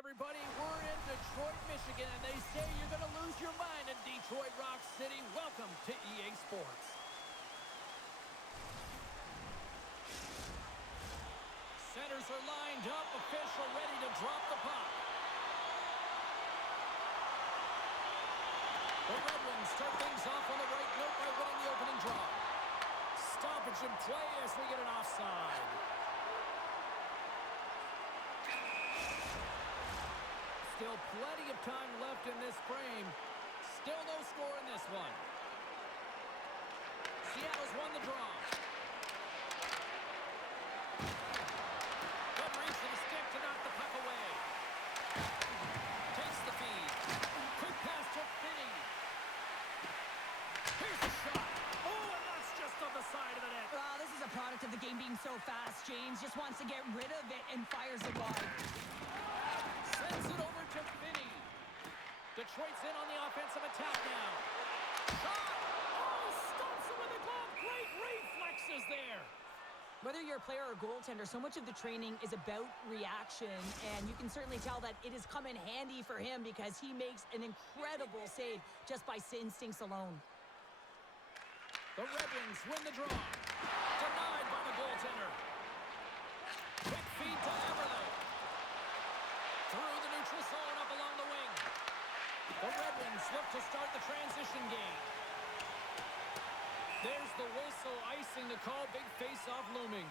everybody. We're in Detroit, Michigan, and they say you're going to lose your mind in Detroit Rock City. Welcome to EA Sports. Centers are lined up, official ready to drop the puck. The Red Wings start things off on the right note by winning the opening draw. Stoppage in play as we get an offside. Still plenty of time left in this frame. Still no score in this one. Seattle's won the draw. Good reach of the stick to knock the puck away. Takes the feed. Quick pass to Finney. Here's the shot. Oh, and that's just on the side of the net. This is a product of the game being so fast. James just wants to get rid of it and fires it wide. Sends it over to Finney. Detroit's in on the offensive attack now. Shot! Oh, stops him with a glove. Great reflexes there. Whether you're a player or a goaltender, so much of the training is about reaction, and you can certainly tell that it has come in handy for him because he makes an incredible save just by instincts alone. The Red Wings win the draw. Denied by the goaltender. Quick feed to Everly. Through the neutral zone up along the wing. The Red Wings look to start the transition game. There's the whistle, icing the call. Big face-off looming.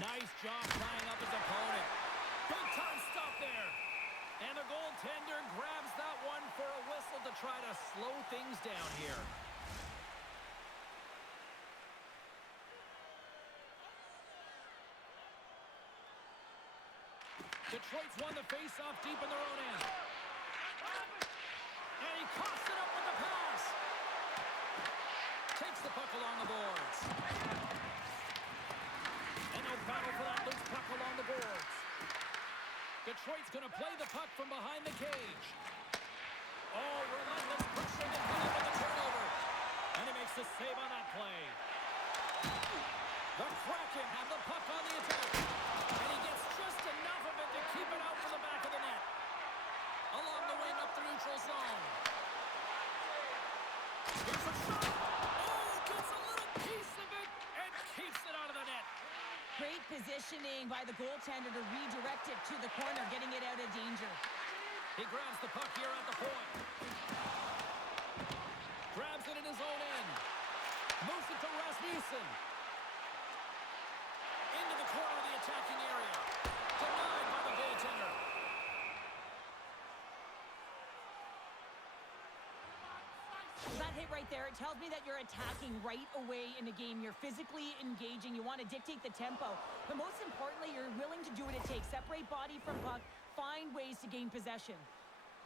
Nice job tying up his opponent. Big time stop there. And the goaltender grabs that one for a whistle to try to slow things down here. Detroit's won the face-off deep in their own end. And he coughs it up with the pass. Takes the puck along the boards. And no battle for that loose puck along the boards. Detroit's going to play the puck from behind the cage. Oh, relentless pressure that hit him with the turnover. And he makes the save on that play. The Kraken have the puck on the attack. And he gets just enough of it to keep it out from the back of the net. Along the wing up the neutral zone. Here's a shot. Oh, gets a little piece of it and keeps it out of the net. Great positioning by the goaltender to redirect it to the corner, getting it out of danger. He grabs the puck here at the point. Grabs it in his own end. Moves it to Rasmussen. Into the corner of the attacking area. Denied by the goaltender. That hit right there, it tells me that you're attacking right away in the game. You're physically engaging. You want to dictate the tempo. But most importantly, you're willing to do what it takes. Separate body from puck. Find ways to gain possession.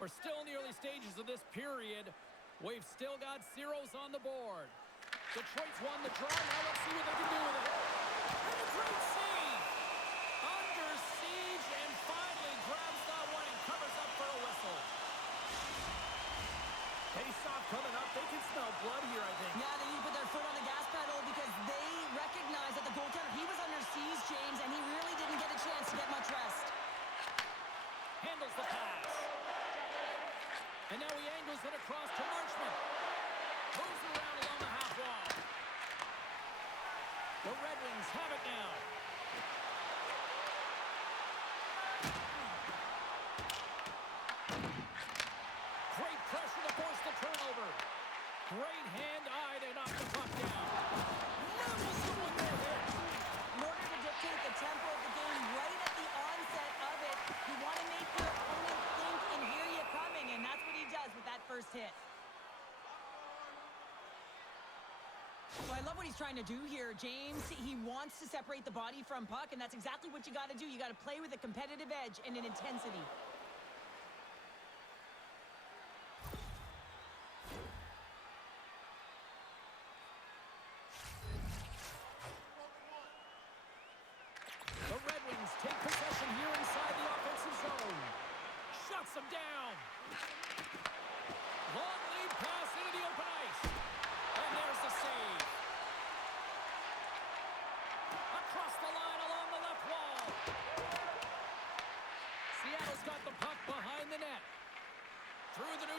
We're still in the early stages of this period. We've still got zeros on the board. Detroit's won the draw. Now let's see what they can do with it. And a great save. Under siege and finally grabs that one and covers up for a whistle. Face-off coming up. They can smell blood here, I think. Yeah, they need to put their foot on the gas pedal because they recognize that the goaltender, he was under siege, James, and he really didn't get a chance to get much rest. Handles the pass. And now he angles it across to Marchman. Moves around along the half wall. The Red Wings have it now. Great pressure to force the turnover. Great hand-eye to knock the puck down. Levels it with their hit. In order to dictate the tempo of the game right at the onset of it, you want to make your opponent think and hear you coming, and that's what he does with that first hit. So I love what he's trying to do here, James. He wants to separate the body from puck, and that's exactly what you got to do. You got to play with a competitive edge and an intensity. The Red Wings take possession here inside the offensive zone. Shuts them down.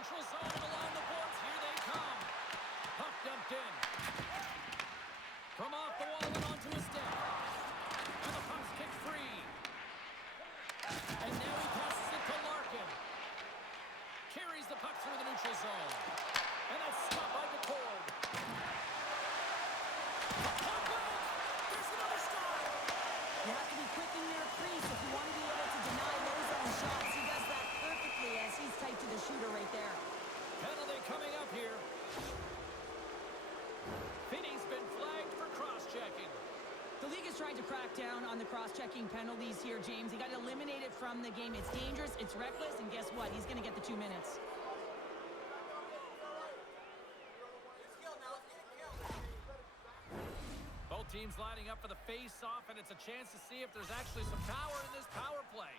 neutral zone and along the boards. Here they come. Puck dumped in. From off the wall and onto his stick. And the puck's kicked free. And now he passes it to Larkin. Carries the puck through the neutral zone. And that's stopped by the cord. There's another stop. You have to be quick in your crease if you want to be able to deny those own shots. He does that perfectly as he's tight to the shooter right there. Penalty coming up here. Finney's been flagged for cross-checking. The league is trying to crack down on the cross-checking penalties here, James. He got eliminated from the game. It's dangerous, it's reckless, and guess what? He's going to get the 2 minutes. Both teams lining up for the face-off, and it's a chance to see if there's actually some power in this power play.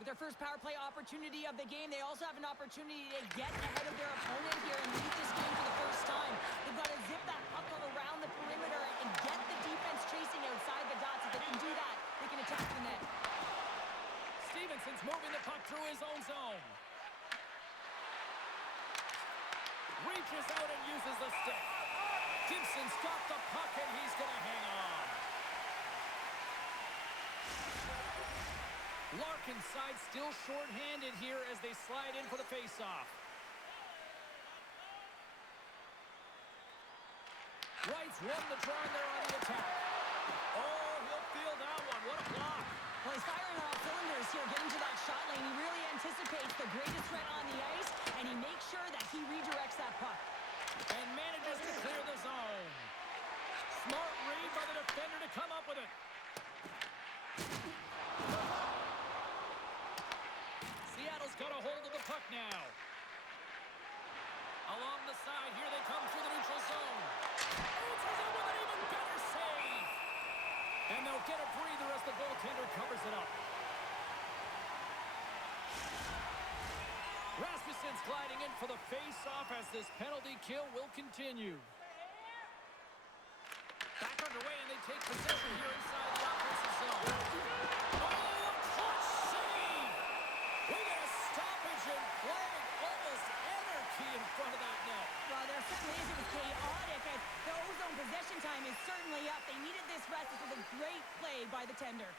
With their first power play opportunity of the game, they also have an opportunity to get ahead of their opponent here and lead this game for the first time. They've got to zip that puck all around the perimeter and get the defense chasing outside the dots. If they can do that, they can attack the net. Stevenson's moving the puck through his own zone. Reaches out and uses the stick. Gibson's got the puck and he's going to hang on. Larkin's side still short-handed here as they slide in for the face-off. Wright's won the draw and they're on the attack. Oh, he'll feel that one. What a block. Well, he's firing on all cylinders here, getting to that shot lane. He really anticipates the greatest threat on the ice, and he makes sure that he redirects that puck. And manages to clear the zone. Smart read by the defender to come up with it. Seattle's got a hold of the puck now. Along the side, here they come through the neutral zone. Answers it with an even better save. And they'll get a breather as the goaltender covers it up. Rasmussen's gliding in for the face-off as this penalty kill will continue. Back underway, and they take possession here inside the offensive zone. Oh, a clutch save! We get a stoppage and play. Almost anarchy in front of that net. Well, there certainly is. It was chaotic. As the ozone possession time is certainly up. They needed this rest. This was a great play by the tender.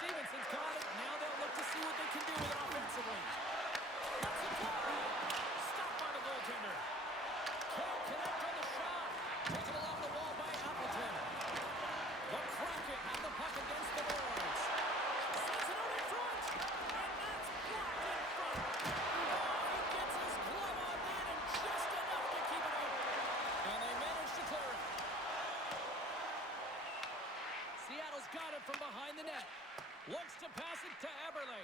Stevenson's got it. Now they'll look to see what they can do with it offensively. That's a play. Stopped by the goaltender. Can't connect on the shot. Taken along the wall by Appleton. The Kraken have the puck against the boards. Sends it out in front. And that's blocked in front. Oh, he gets his glove on that and just enough to keep it out. And they manage to clear it. Seattle's got it from behind the net. Looks to pass it to Eberle.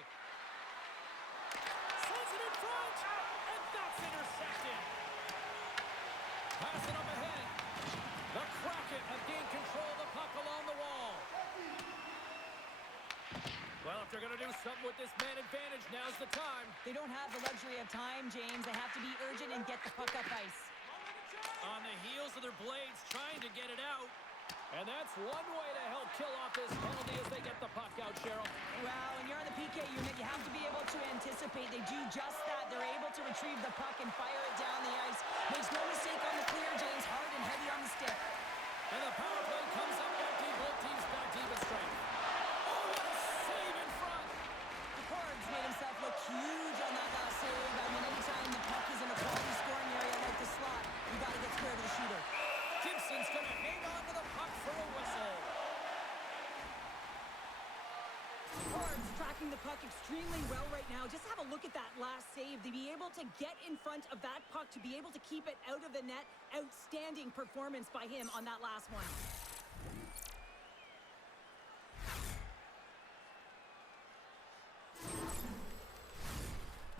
Sends it in front, and that's intercepted. Pass it up ahead. The Kraken have gained control of the puck along the wall. Well, if they're going to do something with this man advantage, now's the time. They don't have the luxury of time, James. They have to be urgent and get the puck up ice. On the heels of their blades, trying to get it out. And that's one way to help kill off this penalty as they get the puck out, Cheryl. Well, when you're on the PK unit, you have to be able to anticipate. They do just that. They're able to retrieve the puck and fire it down the ice. Makes no mistake on the clear, James. Hard and heavy on the stick. And the power play comes up empty. Both teams back to even strength. Oh, what a save in front. The Cords made himself look huge on that last save. I mean, anytime the puck is in a quality scoring area like the slot, you got to get square to the shooter. Gibson's going to hang on to the puck for a whistle. Cords tracking the puck extremely well right now. Just have a look at that last save. To be able to get in front of that puck, to be able to keep it out of the net, outstanding performance by him on that last one.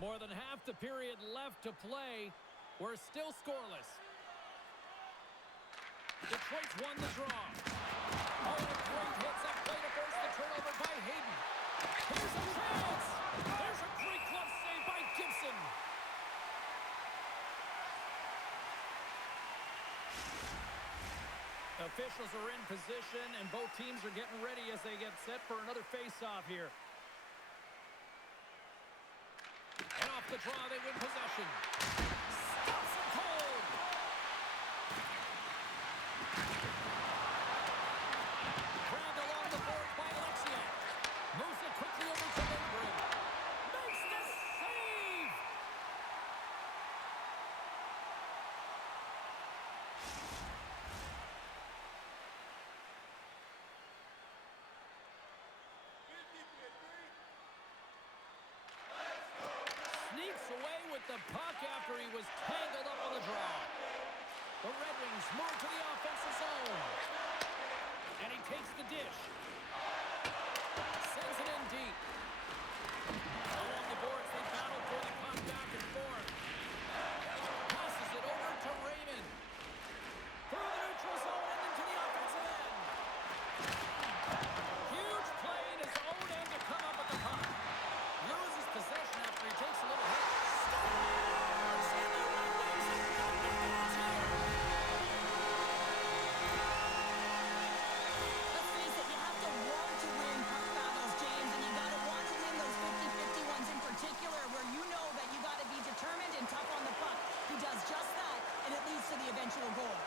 More than half the period left to play. We're still scoreless. Detroit's won the draw. Oh, a great hits up play to force the turnover by Hayden. Here's a chance. There's a great glove save by Gibson. Officials are in position, and both teams are getting ready as they get set for another face-off here. the draw, they win possession. Stops him cold. Grabbed along the board by Alexiak. Moves it quickly over to Lindgren. Makes the save! Sneaks away with the puck after he was tangled up on the draw. The Red Wings move to the offensive zone. And he takes the dish. Sends it in deep. Along the boards, they battle for the puck back and forth. Passes it over to Raymond. Through the neutral zone and into the offensive end. Huge play in his own end to come up with the puck. Loses possession after he takes a little hit. Scores! And the Red Wings have got the fans here. Let's face it, you have to want to win puck battles, James, and you got to want to win those 50-50 ones in particular, where you know that you got to be determined and tough on the puck. He does just that, and it leads to the eventual goal.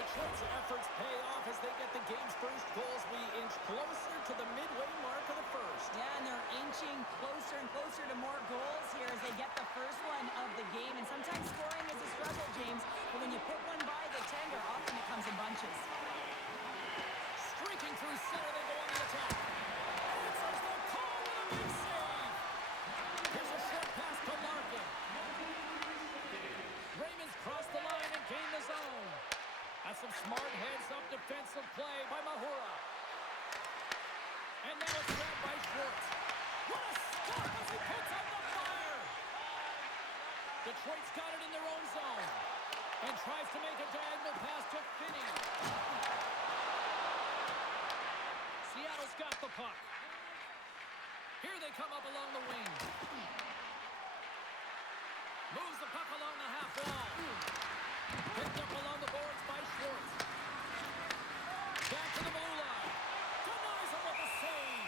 Detroit's efforts pay off as they get the game's first goals. We inch closer to the midway mark of the first. Yeah, and they're inching closer and closer to more goals here as they get the first one of the game. And sometimes scoring is a struggle, James, but when you put one by the tender, often it comes in bunches. Streaking through center, they go on the attack. Answers the call with a big save. Here's a short pass to Larkin. Raymond's crossed the line and gained the zone. That's some smart heads-up defensive play by Mahura. And now it's grabbed by Schwartz. What a stop as he puts out the fire! Detroit's got it in their own zone. And tries to make a diagonal pass to Finney. Seattle's got the puck. Here they come up along the wing. Moves the puck along the half wall. Picked up along the boards by Schwartz. Back to the blue line. Denies him with a save.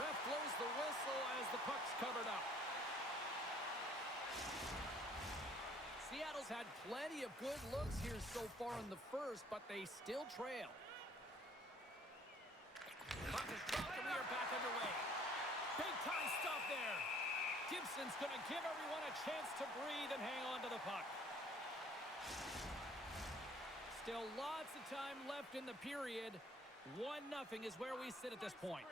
Ref blows the whistle as the puck's covered up. Seattle's had plenty of good looks here so far in the first, but they still trail. Puck is dropped and we are back underway. Big time stop there. Gibson's going to give everyone a chance to breathe and hang on to the puck. Still lots of time left in the period. 1-0 is where we sit at this point.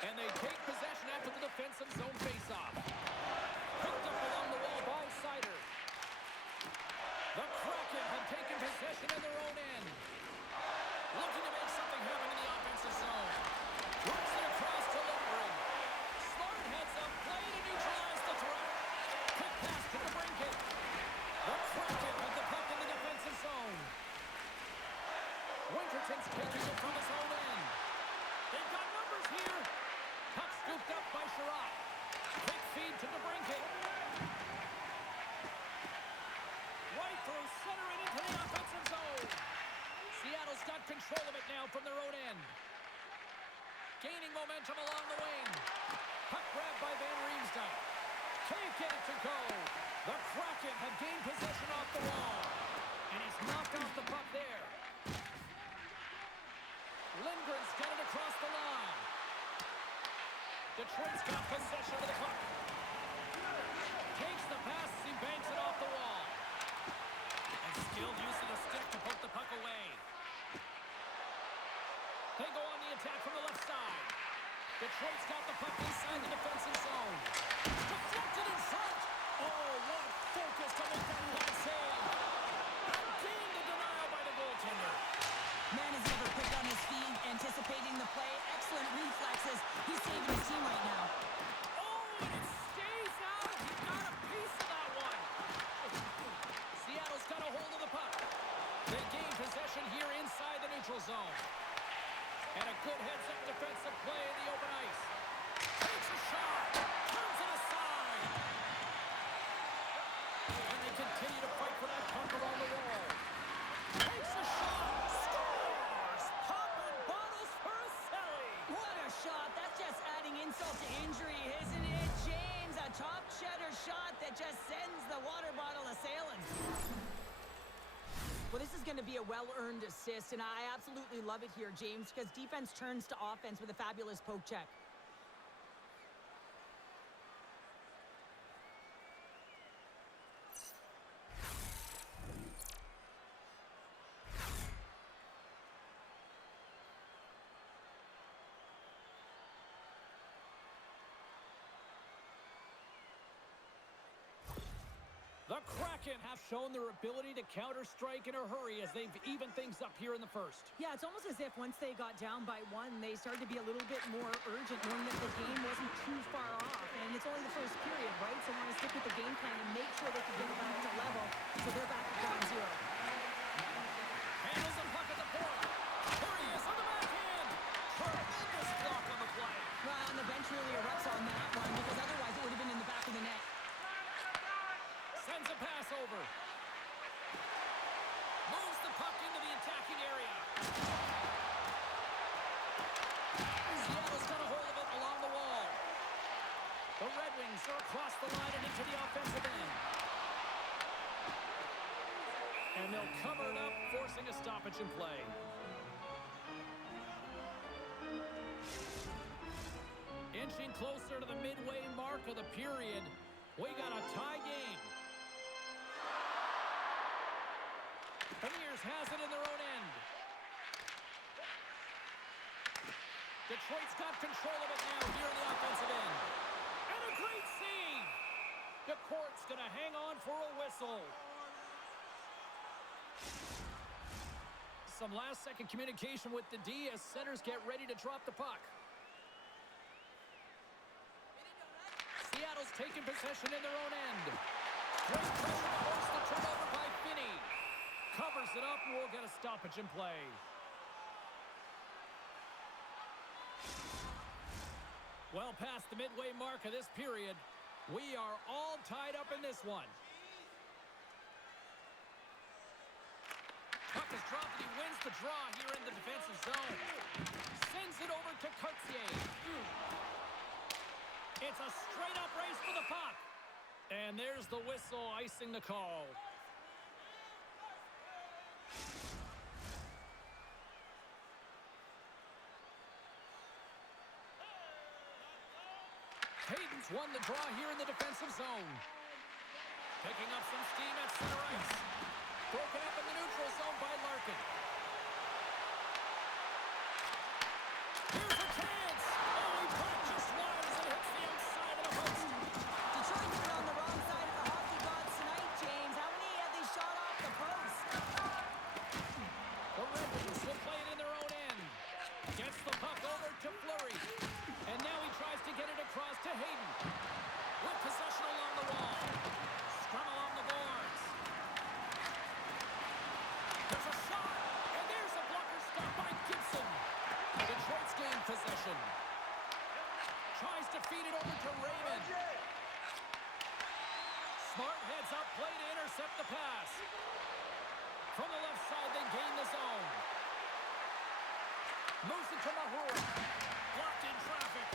And they take possession after the defensive zone faceoff. Picked up along the wall by Sider. The Kraken have taken possession in their own end. Looking to make something happen in the offensive zone. Works it across to Lindgren. Smart heads up play to neutralize the threat. Quick pass to DeBrincat. The Kraken with the puck in the defensive zone. Winterton's taking it from his own end. They've got numbers here. Puck scooped up by Sherratt. Quick feed to DeBrincat. Right through center and into the offensive zone. Seattle's got control of it now from their own end. Gaining momentum along the wing. Puck grabbed by Van Riemsdyk. Can't get it to go. The Kraken have gained possession off the wall. And he's knocked off the puck there. Lindgren's got it across the line. Detroit's got possession of the puck. Takes the pass as he banks it off the wall. And skilled use of the stick to poke the puck away. They go on the attack from the left side. Detroit's got the puck inside the defensive zone. Deflected in front. Oh, what focus to make that last save. Again, the denial by the goaltender. Man is never quick on his feet, anticipating the play. Excellent reflexes. He's saving his team right now. Oh, and it stays out. He got a piece of that one. Seattle's got a hold of the puck. They gain possession here inside the neutral zone. And a good heads-up defensive play in the open ice. Takes a shot. Turns it aside. And they continue continue to fight for that puck along the wall. Takes a shot. Scores! Popping bottles for a Selly. What a shot. That's just adding insult to injury, isn't it, James? A top cheddar shot that just sends the water bottle a-sailing. Well, this is going to be a well-earned assist, and I absolutely love it here, James, because defense turns to offense with a fabulous poke check. The Kraken have shown their ability to counter-strike in a hurry as they've evened things up here in the first. Yeah, it's almost as if once they got down by one, they started to be a little bit more urgent, knowing that the game wasn't too far off. And it's only the first period, right? So want to stick with the game plan and make sure they can get it back to level. So they're back at ground zero. Handles the puck at the point. Here he is on the backhand. Tremendous block on the play. Well, and the bench really erupts on that one, because otherwise it would have been in the back of the net. Sends a pass over. Moves the puck into the attacking area. Seattle's got a hold of it along the wall. The Red Wings are across the line and into the offensive end. And they'll cover it up, forcing a stoppage in play. Inching closer to the midway mark of the period, we got a tie game. Premiers has it in their own end. Detroit's got control of it now here in the offensive end. And a great save! The court's going to hang on for a whistle. Some last-second communication with the D as centers get ready to drop the puck. Seattle's taking possession in their own end. Great pressure to force the turnover by Finney. Covers it up, and we'll get a stoppage in play. Well past the midway mark of this period, we are all tied up in this one. Puck is dropped, and he wins the draw here in the defensive zone. Sends it over to Coetzee. It's a straight-up race for the puck. And there's the whistle icing the call. Hayden's won the draw here in the defensive zone. Picking up some steam at center ice. Broken up in the neutral zone by Larkin. Here's a chance. Oh, he put it just wide as it hits the outside of the post. Detroit's been on the wrong side of the hockey gods tonight, James. How many have they shot off the post? The Red Wings will play it in their own end. Gets the puck over to Fleury. And now he tries to get it across to Hayden. With possession along the wall. Scrum along the boards. There's a shot. And there's a blocker stop by Gibson. Detroit's gained possession. Tries to feed it over to Raymond. Smart heads up play to intercept the pass. From the left side, they gain the zone. Moves it to Mahura. Blocked in traffic.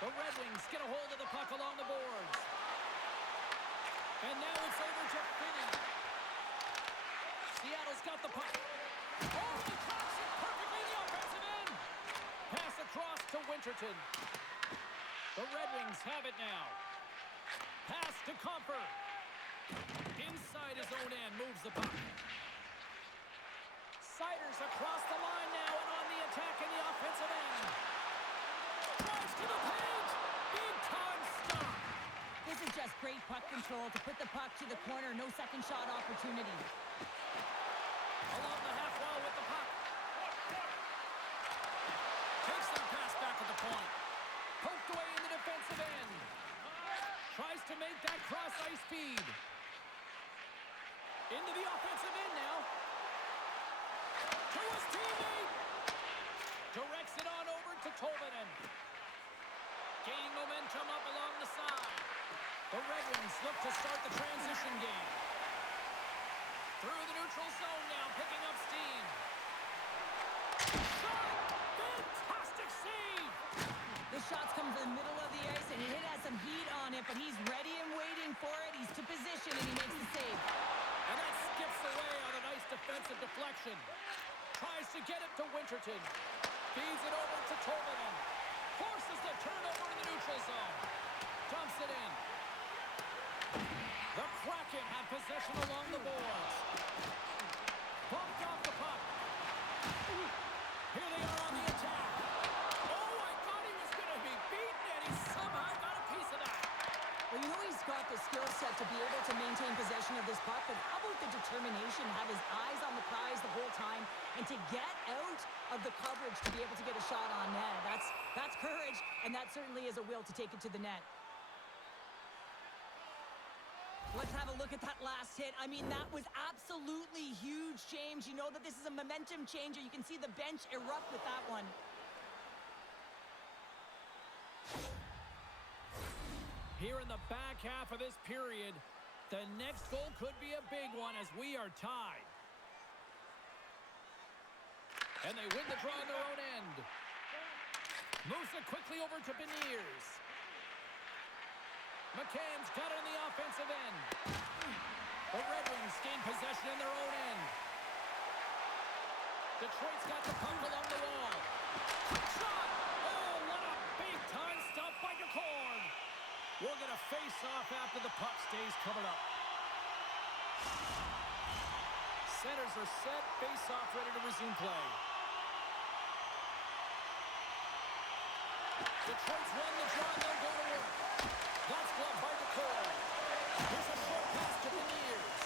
The Red Wings get a hold of the puck along the boards. And now it's over to Finney. Seattle's got the puck. Oh, he drops it perfectly in the offensive end. Pass across to Winterton. The Red Wings have it now. Pass to Comfer. Inside his own end, moves the puck. Siders across the line now and on the attack in the offensive end. Drives to the paint. Big time stop. This is just great puck control to put the puck to the corner. No second shot opportunity. Along the half wall with the puck. Takes that pass back at the point. Poked away in the defensive end. Tries to make that cross ice feed. Into the offensive end now. To his teammate. Directs it on over to Tolvanen. Gaining momentum up along the side. The Red Wings look to start the transition game. Through the neutral zone now, picking up steam. Shot! Fantastic save! The shots come from the middle of the ice, and it has some heat on it, but he's ready and waiting for it. He's to position, and he makes the save. And that skips away on a nice defensive deflection. Tries to get it to Winterton. Feeds it over to Tolvanen. Forces the turnover in the neutral zone. Dumps it in. The Kraken have possession along the boards. Bumped off the puck. Here they are on the attack. Oh, I thought he was going to be beaten, and he somehow got a piece of that. Well, you know he's got the skill set to be able to maintain possession of this puck, but how about the determination, have his eyes on the prize the whole time, and to get out of the coverage to be able to get a shot on net. That's courage, and that certainly is a will to take it to the net. Let's have a look at that last hit. I mean, that was absolutely huge, James. You know that this is a momentum changer. You can see the bench erupt with that one. Here in the back half of this period, the next goal could be a big one as we are tied. And they win the draw on their own end. Moves it quickly over to Beniers. McCann's got it in the offensive end. The Red Wings gain possession in their own end. Detroit's got the puck along the wall. Quick shot! Oh, what a big-time stop by DeCord. We're going to face off after the puck stays covered up. Centers are set, face-off ready to resume play. Detroit's won the draw and they'll go to work. That's gloved by DeCord. Here's a short pass to Beniers.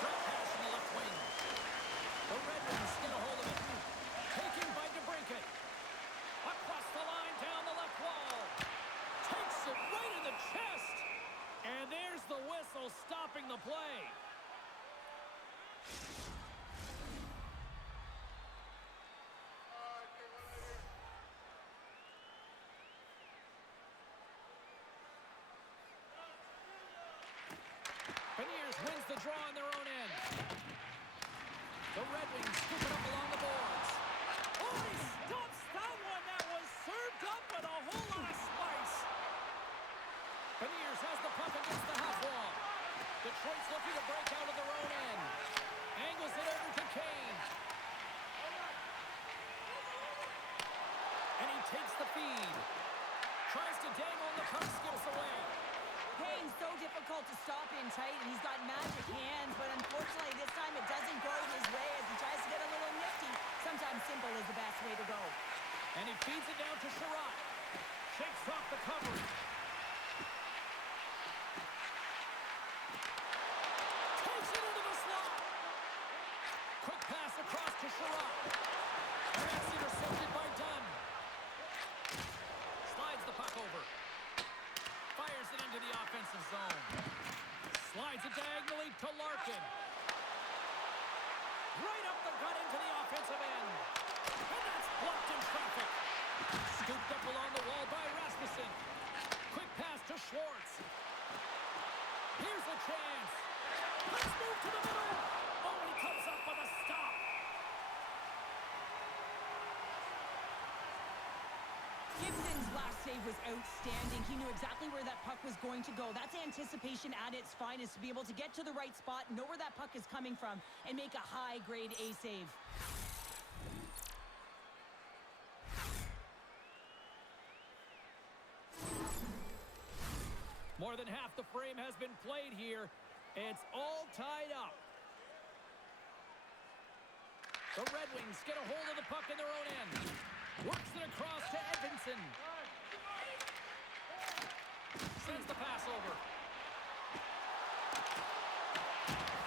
Drop pass from the left wing. The Red Wings get a hold of it. Taken by DeBrincat. Across the line, down the left wall. Takes it right in the chest. And there's the whistle stopping the play. Beniers wins the draw on their own end. The Red Wings scoop it up along the boards. Oh, he stops that one. That was served up with a whole lot of spice. Beniers has the puck against the half wall. Detroit's looking to break out of their own end. Angles it over to Kane. And he takes the feed. Tries to dangle and the puck skips away. Kane's so difficult to stop in tight, and he's got magic hands, but unfortunately this time it doesn't go his way as he tries to get a little nifty. Sometimes simple is the best way to go. And he feeds it down to Sherratt. Shakes off the coverage. Takes it into the slot. Quick pass across to Sherratt. And that's intercepted by Dunn. Slides the puck over. Fires it into the offensive zone. Slides it diagonally to Larkin. Right up the gut into the offensive end. And that's blocked in traffic. Scooped up along the wall by Rasmussen. Quick pass to Schwartz. Here's a chance. Let's move to the middle. Oh, he comes up with a stop. Gibson's last save was outstanding. He knew exactly where that puck was going to go. That's anticipation at its finest, to be able to get to the right spot, know where that puck is coming from, and make a high-grade A save. More than half the frame has been played here. It's all tied up. The Red Wings get a hold of the puck in their own end. Works it across to Edvinsson. Sends the pass over.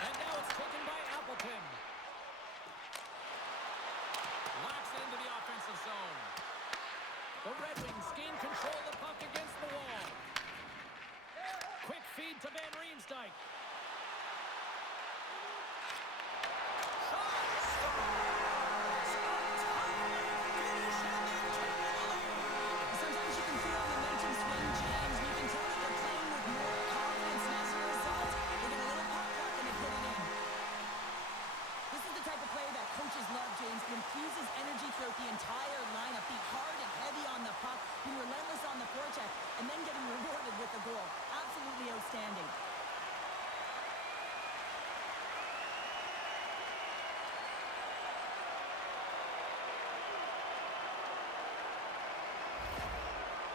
And now it's taken by Appleton. Locks it into the offensive zone. The Red Wings gain control of the puck against the wall. Quick feed to Van Riemsdyk. Sometimes you can feel momentum swing, James. You can tell that they're playing with more throughout the entire lineup. Be hard and heavy on the puck, be relentless on the forecheck, and then getting rewarded with a goal. Absolutely outstanding.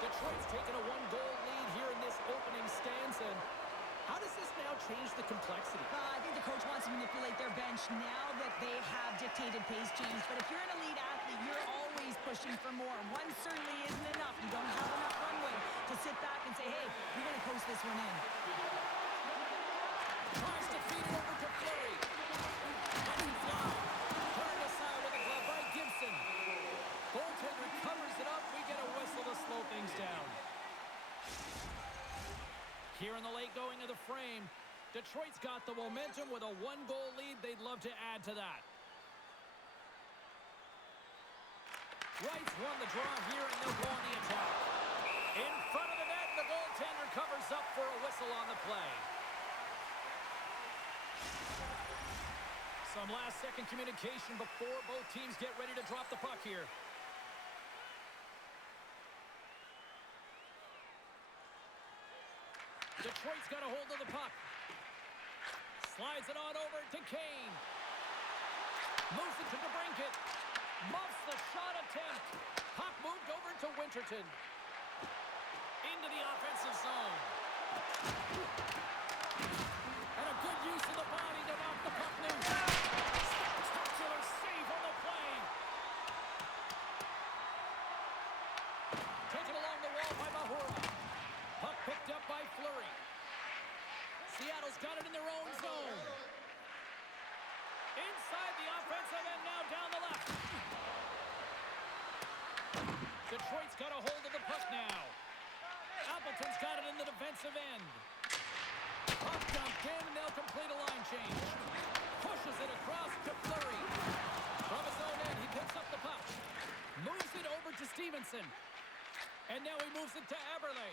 Detroit's taken a one-goal lead here in this opening stanza. How does this now change the complexity? I think the coach wants to manipulate their bench now that they have dictated pace change. But if you're an elite athlete, you're always pushing for more. One certainly isn't enough. You don't have enough runway to sit back and say, hey, you're going to coast this one in. Tries to feed it over to Fleury. Doesn't fly. Turned aside with a glove by Gibson. Goaltender covers it up. We get a whistle to slow things down. Here in the late going of the frame, Detroit's got the momentum with a one-goal lead. They'd love to add to that. Wright's won the draw here, and they'll go on the attack. In front of the net, the goaltender covers up for a whistle on the play. Some last-second communication before both teams get ready to drop the puck here. Detroit's got a hold of the puck. Slides it on over to Kane. Moves it to DeBrincat. Muffs the shot attempt. Puck moved over to Winterton. Into the offensive zone. And a good use of the body to knock the puck loose. Spectacular save on the play. Taken along the wall by Mahura. Puck picked up by Fleury. Seattle's got it in their own zone. Inside the offensive end now down the left. Detroit's got a hold of the puck now. Appleton's got it in the defensive end. Puck dumped in, and they'll complete a line change. Pushes it across to Fleury. From his own end, he picks up the puck. Moves it over to Stevenson. And now he moves it to Eberle.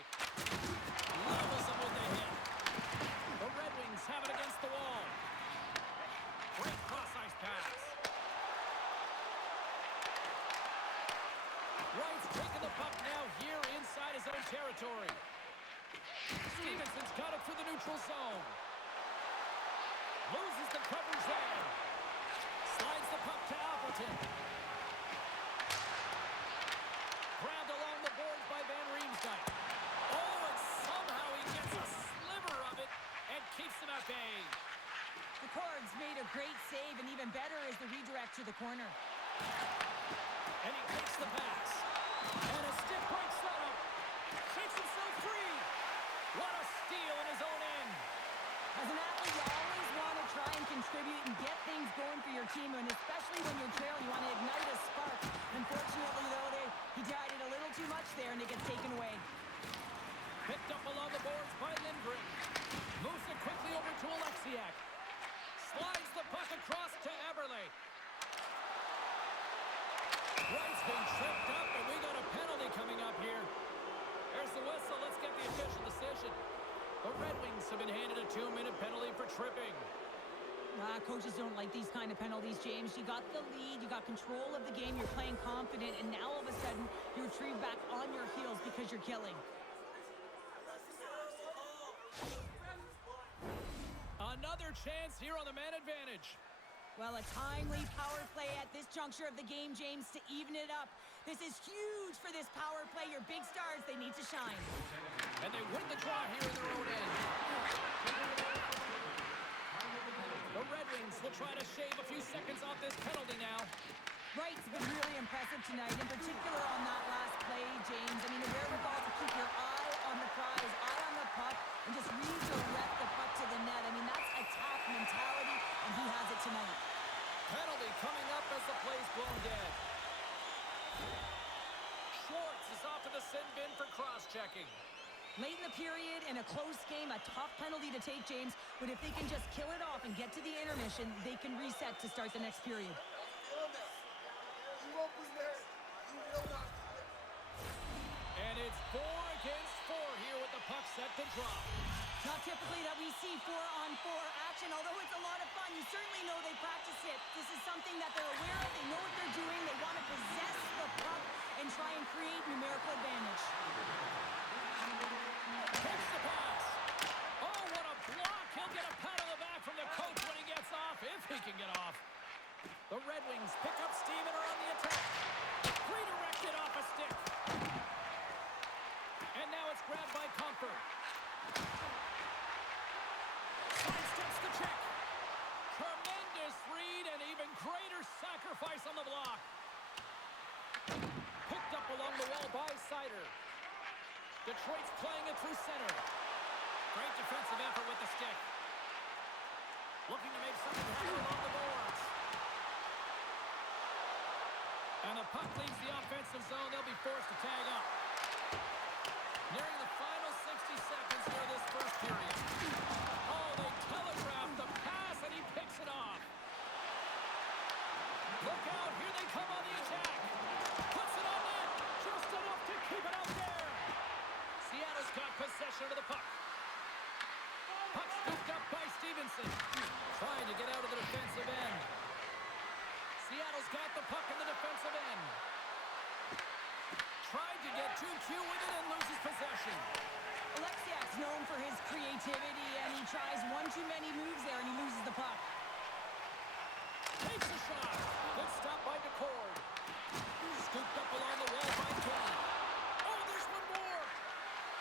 Levels him with the hit. The Red Wings have it against the wall. Great cross-ice pass. Wright's taking the puck now here inside his own territory. Stevenson's got it through the neutral zone. Loses the coverage there. Slides the puck to Appleton. Grabbed along the boards by Van Riemsdyk. Oh, and somehow he gets a sliver of it and keeps him at bay. The Cords made a great save, and even better is the redirect to the corner. And he takes the pass. And a stiff break setup. Shakes himself free. What a steal in his own end. As an athlete, you always want to try and contribute and get things going for your team, and especially when you're trailing, you want to ignite a spark. Unfortunately, though, he tried it a little too much there, and it gets taken away. Picked up along the boards by Lindgren. Moves it quickly over to Alexiak. Slides the puck across to Eberle. Wright's been tripped up, and we got a penalty coming up here. There's the whistle. Let's get the official decision. The Red Wings have been handed a 2-minute penalty for tripping. Coaches don't like these kind of penalties, James. You got the lead, you got control of the game, you're playing confident, and now all of a sudden you retrieve back on your heels because you're killing. Another chance here on the man advantage. Well, a timely power play at this juncture of the game, James, to even it up. This is huge for this power play. Your big stars, they need to shine. And they win the draw here in their own end. The Red Wings will try to shave a few seconds off this penalty now. Wright's been really impressive tonight, in particular on that last play, James. I mean, the wherewithal to keep your eye on the prize, eye on the puck, and just redirect the puck to the net. I mean, that's attack mentality, and he has it tonight. Penalty coming up as the play's blown dead. Schwartz is off to the sin bin for cross-checking. Late in the period, in a close game, a tough penalty to take, James. But if they can just kill it off and get to the intermission, they can reset to start the next period. And it's 4 against 4 here with the puck set to drop. Not typically that we see 4-on-4 action, although it's a lot of fun. You certainly know they practice it. This is something that they're aware of. They know what they're doing. They want to possess Picked up along the wall by Sider. Detroit's playing it through center. Great defensive effort with the stick. Looking to make something happen along the boards. And the puck leaves the offensive zone. They'll be forced to tag up. Nearing the final 60 seconds here of this first period. Oh, they telegraphed the pass, and he picks it off. Look out, here they come on the attack. Puts it on net, just enough to keep it out there. Seattle's got possession of the puck. Puck scooped up by Stevenson. Trying to get out of the defensive end. Seattle's got the puck in the defensive end. Tried to get too cute with it and loses possession. Alexiak's known for his creativity, and he tries one too many moves there, and he loses the puck. Takes a shot. Good stop by DeCord. Scooped up along the wall by Kane. Oh, there's one more.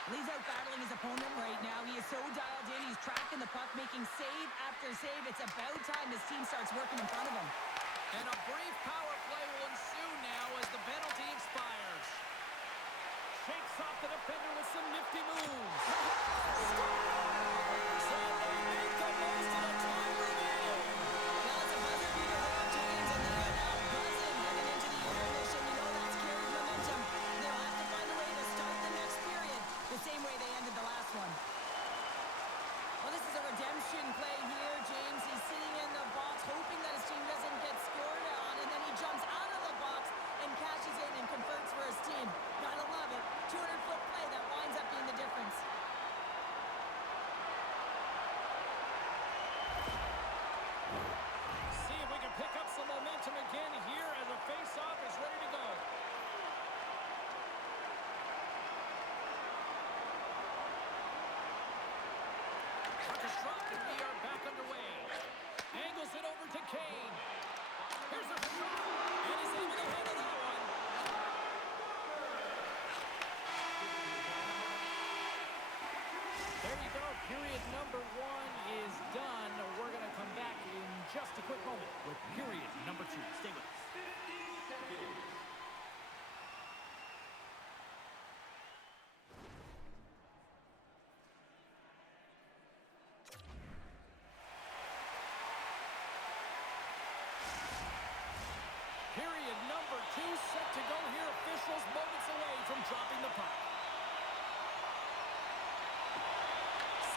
He's out battling his opponent right now. He is so dialed in. He's tracking the puck, making save after save. It's about time this team starts working in front of him. And a brief power play will ensue now as the penalty expires. Shakes off the defender with some nifty moves. So they make the most of the time remaining. Well, it's a buzzer beater there, James, and they are now buzzing heading into the intermission. You know that's carried momentum. They'll have to find a way to start the next period the same way they ended the last one. Well, this is a redemption play here, James. He's sitting in the box hoping that his team doesn't get scored on, and then he jumps out of the box and cashes in and converts for his team. Gotta love it. 200-foot play that winds up being the difference. See if we can pick up some momentum again here as the face-off is ready to go. Puck is dropped and we are back underway. Angles it over to Kane. Here's a shot, and he's able to handle that one. There you go. Period number 1 is done. We're going to come back in just a quick moment with period number 2. Stay with us. Period number 2 set to go here. Officials moments away from dropping the puck.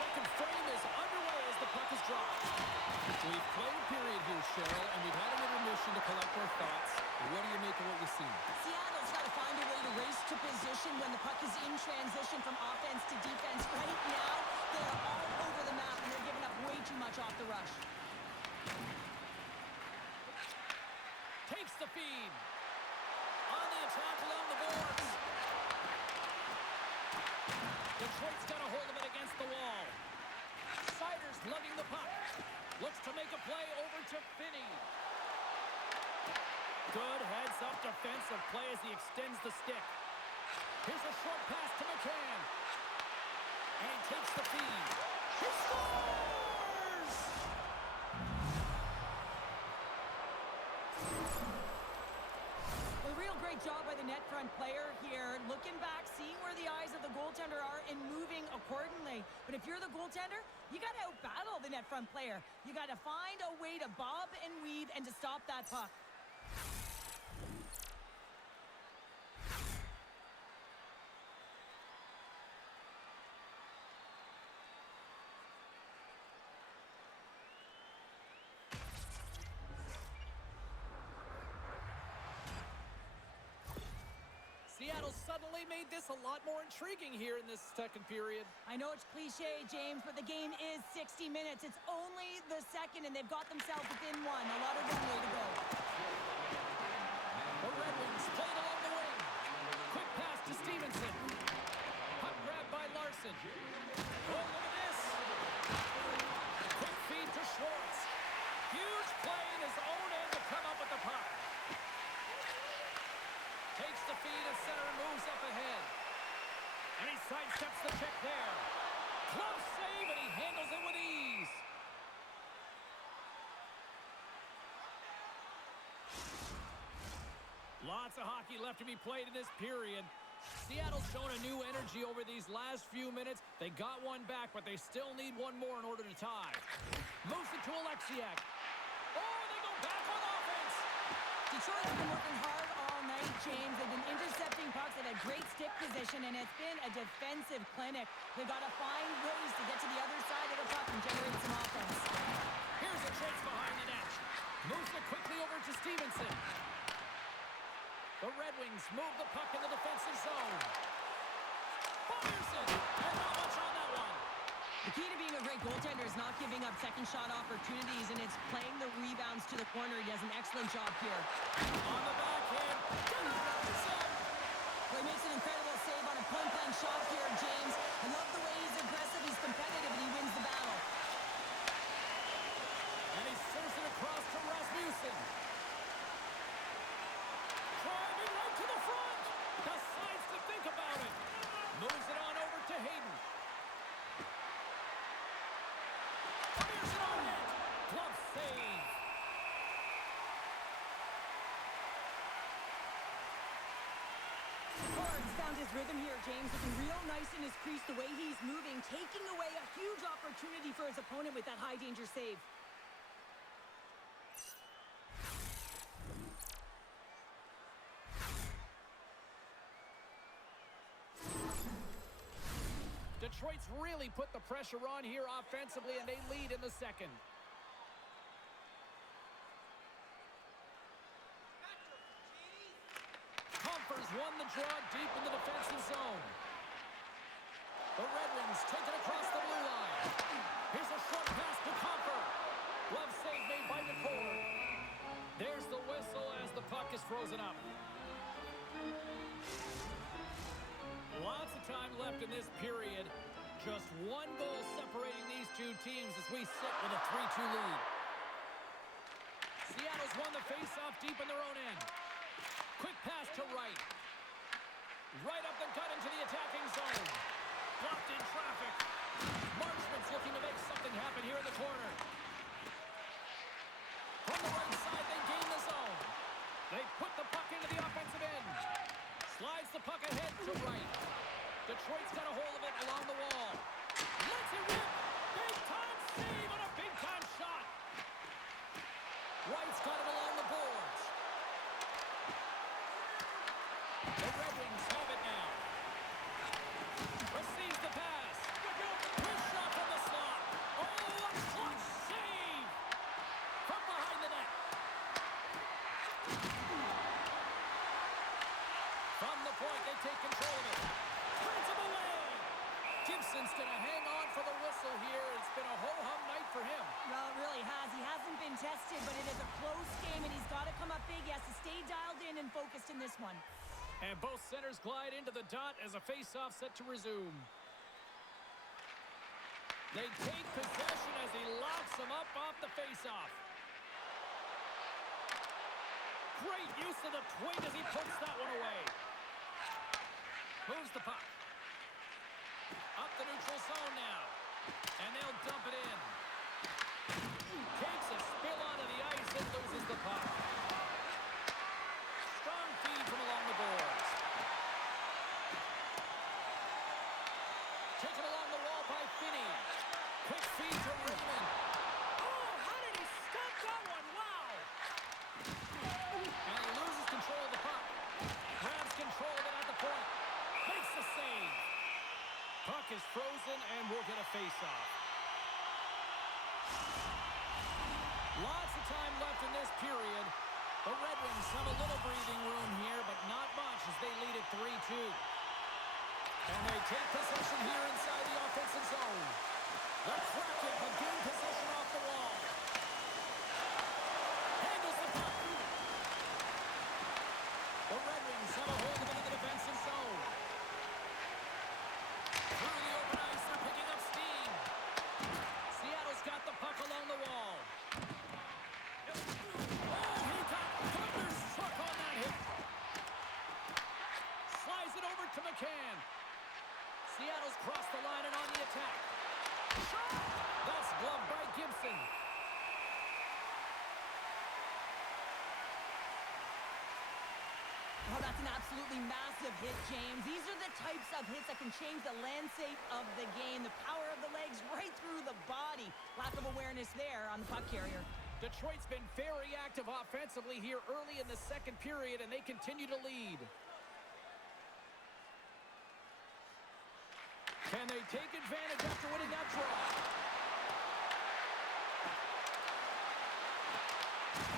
Second frame is underway as the puck is dropped. We've played a period here, Cheryl, and we've had an intermission to collect our thoughts. What do you make of what you've seen? Seattle's got to find a way to race to position when the puck is in transition from offense to defense. Right now, they are all over the map, and they're giving up way too much off the rush. Takes the feed. On the attack along the boards. Detroit's got a hold of it against the wall. Sider's lugging the puck. Looks to make a play over to Finney. Good heads-up defensive play as he extends the stick. Here's a short pass to McCann. And he takes the feed. He scores! A real great job by the net front player here. Looking back, seeing where the eyes of the goaltender are and moving accordingly. But if you're the goaltender, you got to out-battle the net front player. You got to find a way to bob and weave and to stop that puck. Seattle suddenly made this a lot more intriguing here in this second period. I know it's cliche, James, but the game is 60 minutes. It's only the second, and they've got themselves within one. A lot of runway to go. The Red Wings played along the wing. Quick pass to Stevenson. Puck grabbed by Larson. Oh, look at this. Quick feed to Schwartz. Huge play in his own end to come up with the puck. Takes the feed at center and moves up ahead. And he sidesteps the check there. Close save, and he handles it with ease. Lots of hockey left to be played in this period. Seattle's shown a new energy over these last few minutes. They got one back, but they still need one more in order to tie. Moves it to Alexiak. Oh, they go back on offense. Detroit's been working hard all night, James. They've been intercepting pucks at a great stick position, and it's been a defensive clinic. They've got to find ways to get to the other side of the puck and generate some offense. Here's a chase behind the net. Moves it quickly over to Stevenson. The Red Wings move the puck in the defensive zone. Fires it, and not much on that one. The key to being a great goaltender is not giving up second shot opportunities, and it's playing the rebounds to the corner. He does an excellent job here. On the backhand, He makes an incredible save on a point-blank shot here, James. I love the way he's aggressive, he's competitive, and he wins the battle. And he serves it across to Rasmussen. Driving right to the front. Decides to think about it. Moves it on over to Hayden. Fires it on net. Glove save. Cards found his rhythm here, James. Looking real nice in his crease, the way he's moving, taking away a huge opportunity for his opponent with that high-danger save. Detroit's really put the pressure on here offensively, and they lead in the second. Compher's won the draw deep in the defensive zone. The Red Wings take it across the blue line. Here's a short pass to Compher. Glove save made by Nicole. There's the whistle as the puck is frozen up. Lots of time left in this period. Just one goal separating these two teams as we sit with a 3-2 lead. Seattle's won the face-off deep in their own end. Quick pass to Wright. Right up the gut into the attacking zone. Blocked in traffic. Marchment's looking to make something happen here in the corner. From the right side, they gain the zone. They put the puck into the offensive end. Slides the puck ahead to Wright. Detroit's got a hold of it along the wall. Lets it rip. Big-time save on a big-time shot. Wright's got it along the boards. The Red Wings have it now. Receives the pass. Wrist shot from the slot. Oh, a clutch save from behind the net. From the point, they take control of it. Turns him away. Gibson's going to hang on for the whistle here. It's been a ho-hum night for him. Well, it really has. He hasn't been tested, but it is a close game, and he's got to come up big. He has to stay dialed in and focused in this one. And both centers glide into the dot as a face-off set to resume. They take possession as he locks them up off the face-off. Great use of the twing as he puts that one away. Moves the puck. Up the neutral zone now. And they'll dump it in. Takes a spill onto the ice and loses the puck. Strong feed from along the boards. Taken along the wall by Finney. Quick feed to Raymond. Oh, how did he stop that one? Wow! And he loses control of the puck. Grabs control of it at the point. Makes the save. Puck is frozen and we'll get a face-off. Lots of time left in this period. The Red Wings have a little breathing room here, but not much as they lead at 3-2. And they take possession here inside the offensive zone. The Kraken have gained possession off the wall. Handles the puck. The Red Wings have a hold of it in the defensive zone. Through the open ice, they're picking up steam. Seattle's got the puck along the wall. Oh, he got thunderstruck on that hit. Slides it over to McCann. Seattle's crossed the line and on the attack. Shot! That's gloved by Gibson. Oh, that's an absolutely massive hit, James. These are the types of hits that can change the landscape of the game. The power of the legs right through the body. Lack of awareness there on the puck carrier. Detroit's been very active offensively here early in the second period, and they continue to lead. Can they take advantage after winning that draw?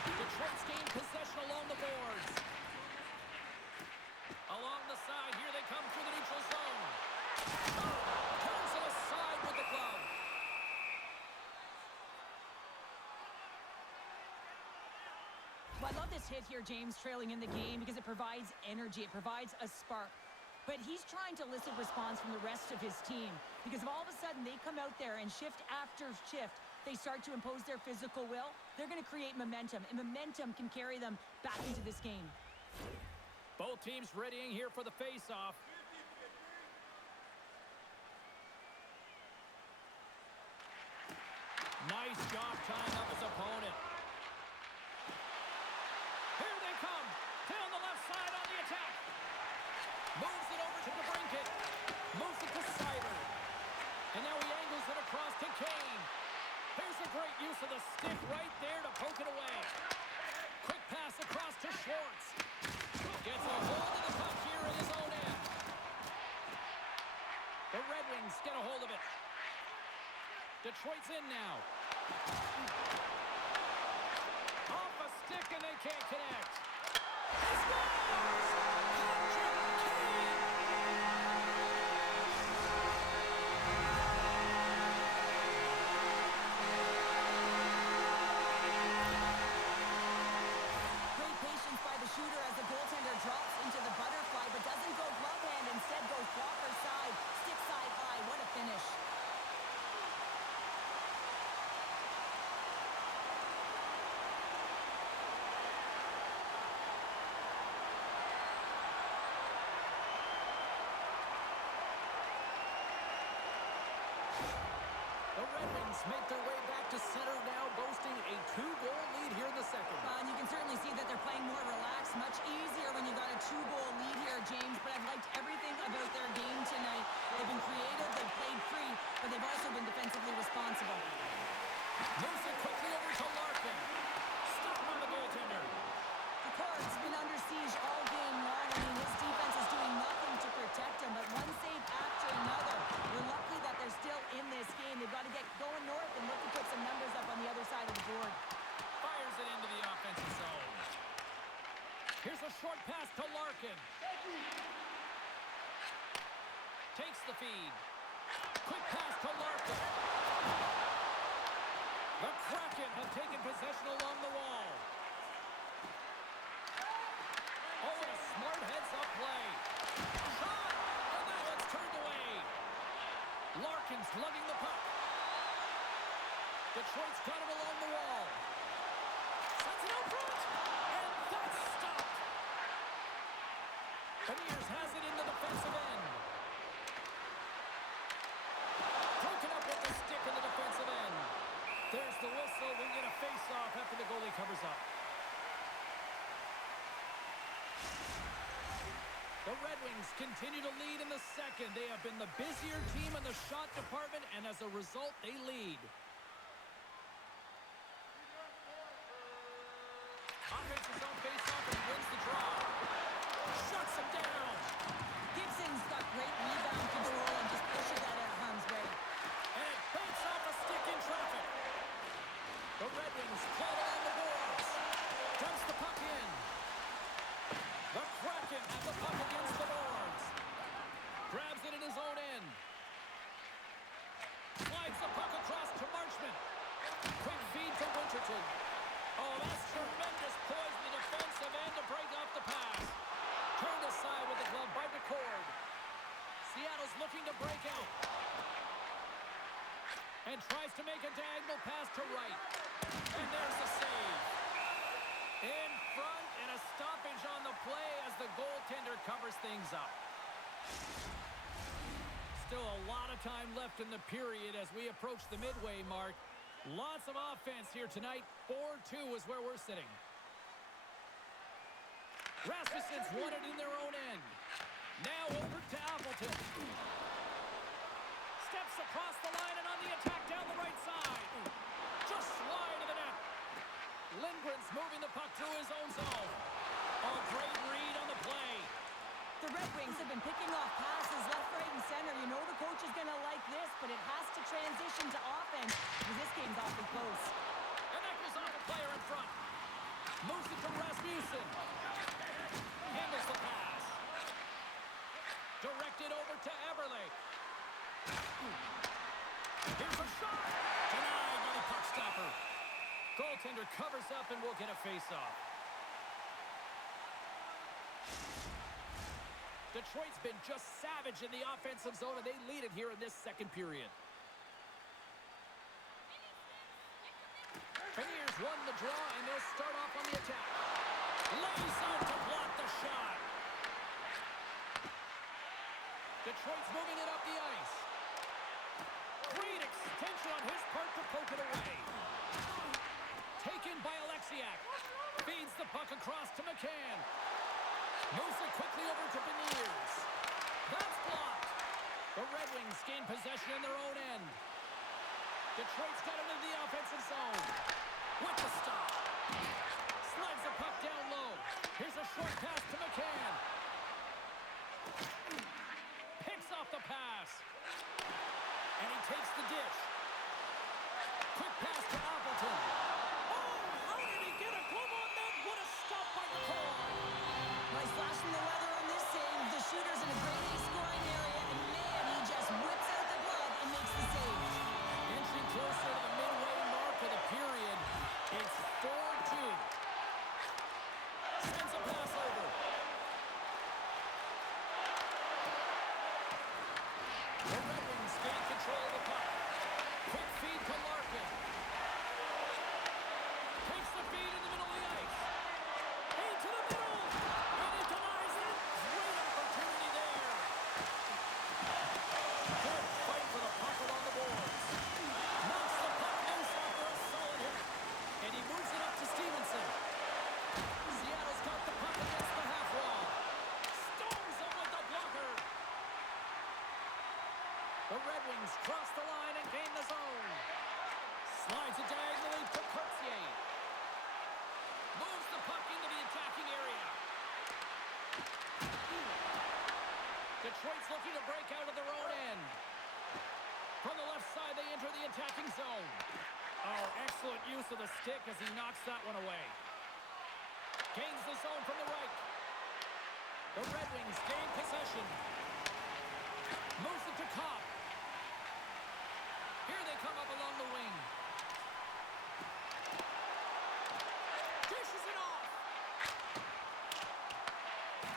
Detroit's gained possession along the boards. Along the side, here they come through the neutral zone. Turns it aside with the glove. Well, I love this hit here, James, trailing in the game because it provides energy. It provides a spark. But he's trying to elicit response from the rest of his team because if all of a sudden they come out there and shift after shift, they start to impose their physical will, they're going to create momentum, and momentum can carry them back into this game. Both teams readying here for the face-off. Nice job tying up his opponent. Here they come. Down the left side on the attack. Moves it over to DeBrincat. Moves it to Sider. And now he angles it across to Kane. Here's a great use of the stick right there to poke it away. Quick pass across to Schwartz. Gets a hold of the puck here in his own end. The Red Wings get a hold of it. Detroit's in now. Off a stick and they can't connect. He scores! Great patience by the shooter as the goaltender drops into the butterfly, but doesn't go glove hand, instead goes blocker side, stick side high. What a finish. The Red Wings make their way back to center now, boasting a 2-goal lead here in the second. And you can certainly see that they're playing more relaxed, much easier when you got a 2-goal lead here, James. But I've liked everything about their game tonight. They've been creative, they've played free, but they've also been defensively responsible. Moves it quickly over to Larkin. Stopped by the goaltender. The Court's been under siege all game long. I mean, his defense is doing nothing to protect him, but one save after another. We're lucky that they're still in this game. They've got to get going north and look to put some numbers up on the other side of the board. Fires it into the offensive zone. Here's a short pass to Larkin. Takes the feed. Quick pass to Larkin. The Kraken have taken possession along the wall. Oh, and a smart heads-up play. Shot! And that one's turned away. Larkin's lugging the puck. Detroit's got him along the wall. Sends it out front. And that's stopped. Beniers has it in the defensive end. Broken up with the stick in the defensive end. There's the whistle. We get a face-off after the goalie covers up. The Red Wings continue to lead in the second. They have been the busier team in the shot department, and as a result, they lead. Offensive zone face-off, and he wins the draw. Shuts him down. Gibson's got great rebound control and just pushes that out of harm's way. And it baits off a stick in traffic. The Red Wings play it on the boards. Dumps the puck in. The Kraken have the puck against the boards. Grabs it in his own end. Slides the puck across to Marchment. Quick feed to Winterton. Oh, that's tremendous poise in the defensive end to break off the pass. Turned aside with the glove by McCord. Seattle's looking to break out. And tries to make a diagonal pass to right. And there's the save. In front, and a stoppage on the play as the goaltender covers things up. Still a lot of time left in the period as we approach the midway mark. Lots of offense here tonight. 4-2 is where we're sitting. Rasmussen's won it in their own end. Now over to Appleton. Steps across the line and on the attack down the right side. Just slide to the net. Lindgren's moving the puck through his own zone. A great read on the play. The Red Wings have been picking off passes left, right, and center. You know the coach is going to like this, but it has to transition to offense because this game's awfully close. And that goes off a player in front. Moves it to Rasmussen. Handles the pass. Directed over to Eberle. Here's a shot. Denied by the puck stopper. Goaltender covers up and will get a face-off. Detroit's been just savage in the offensive zone, and they lead it here in this second period. Pioneers won the draw, and they'll start off on the attack. Lays out to block the shot. Detroit's moving it up the ice. Great extension on his part to poke it away. Taken by Alexiak. Feeds the puck across to McCann. Moves it quickly over to Beniers. That's blocked. The Red Wings gain possession in their own end. Detroit's got it into the offensive zone. With the stop. Slides the puck down low. Here's a short pass to McCann. Picks off the pass. And he takes the dish. Quick pass to Appleton. Oh, how did he get a glove on that? What a stop by the core. Nice flash from the weather on this save. The shooter's in a grade A scoring area, and man, he just whips out the glove and makes the save. Inching closer to the midway mark of the period. It's 4-2. Sends a pass over. The Red Wings gain control of the puck. Quick feed to Larkin. Takes the feed in the middle of the ice. Feed to the middle. And he denies it. Great opportunity there. Good fight for the puck along the boards. Knocks the puck loose after a solid hit. And he moves it up to Stevenson. Seattle's got the puck against the half wall. Storms him with the blocker. The Red Wings cross the line and gain the zone. Slides it diagonally to Courtier. Moves the puck into the attacking area. Detroit's looking to break out of their own end. From the left side, they enter the attacking zone. Oh, excellent use of the stick as he knocks that one away. Gains the zone from the right. The Red Wings gain possession. Moves it to Cobb. Here they come up along the wing. Dishes it off.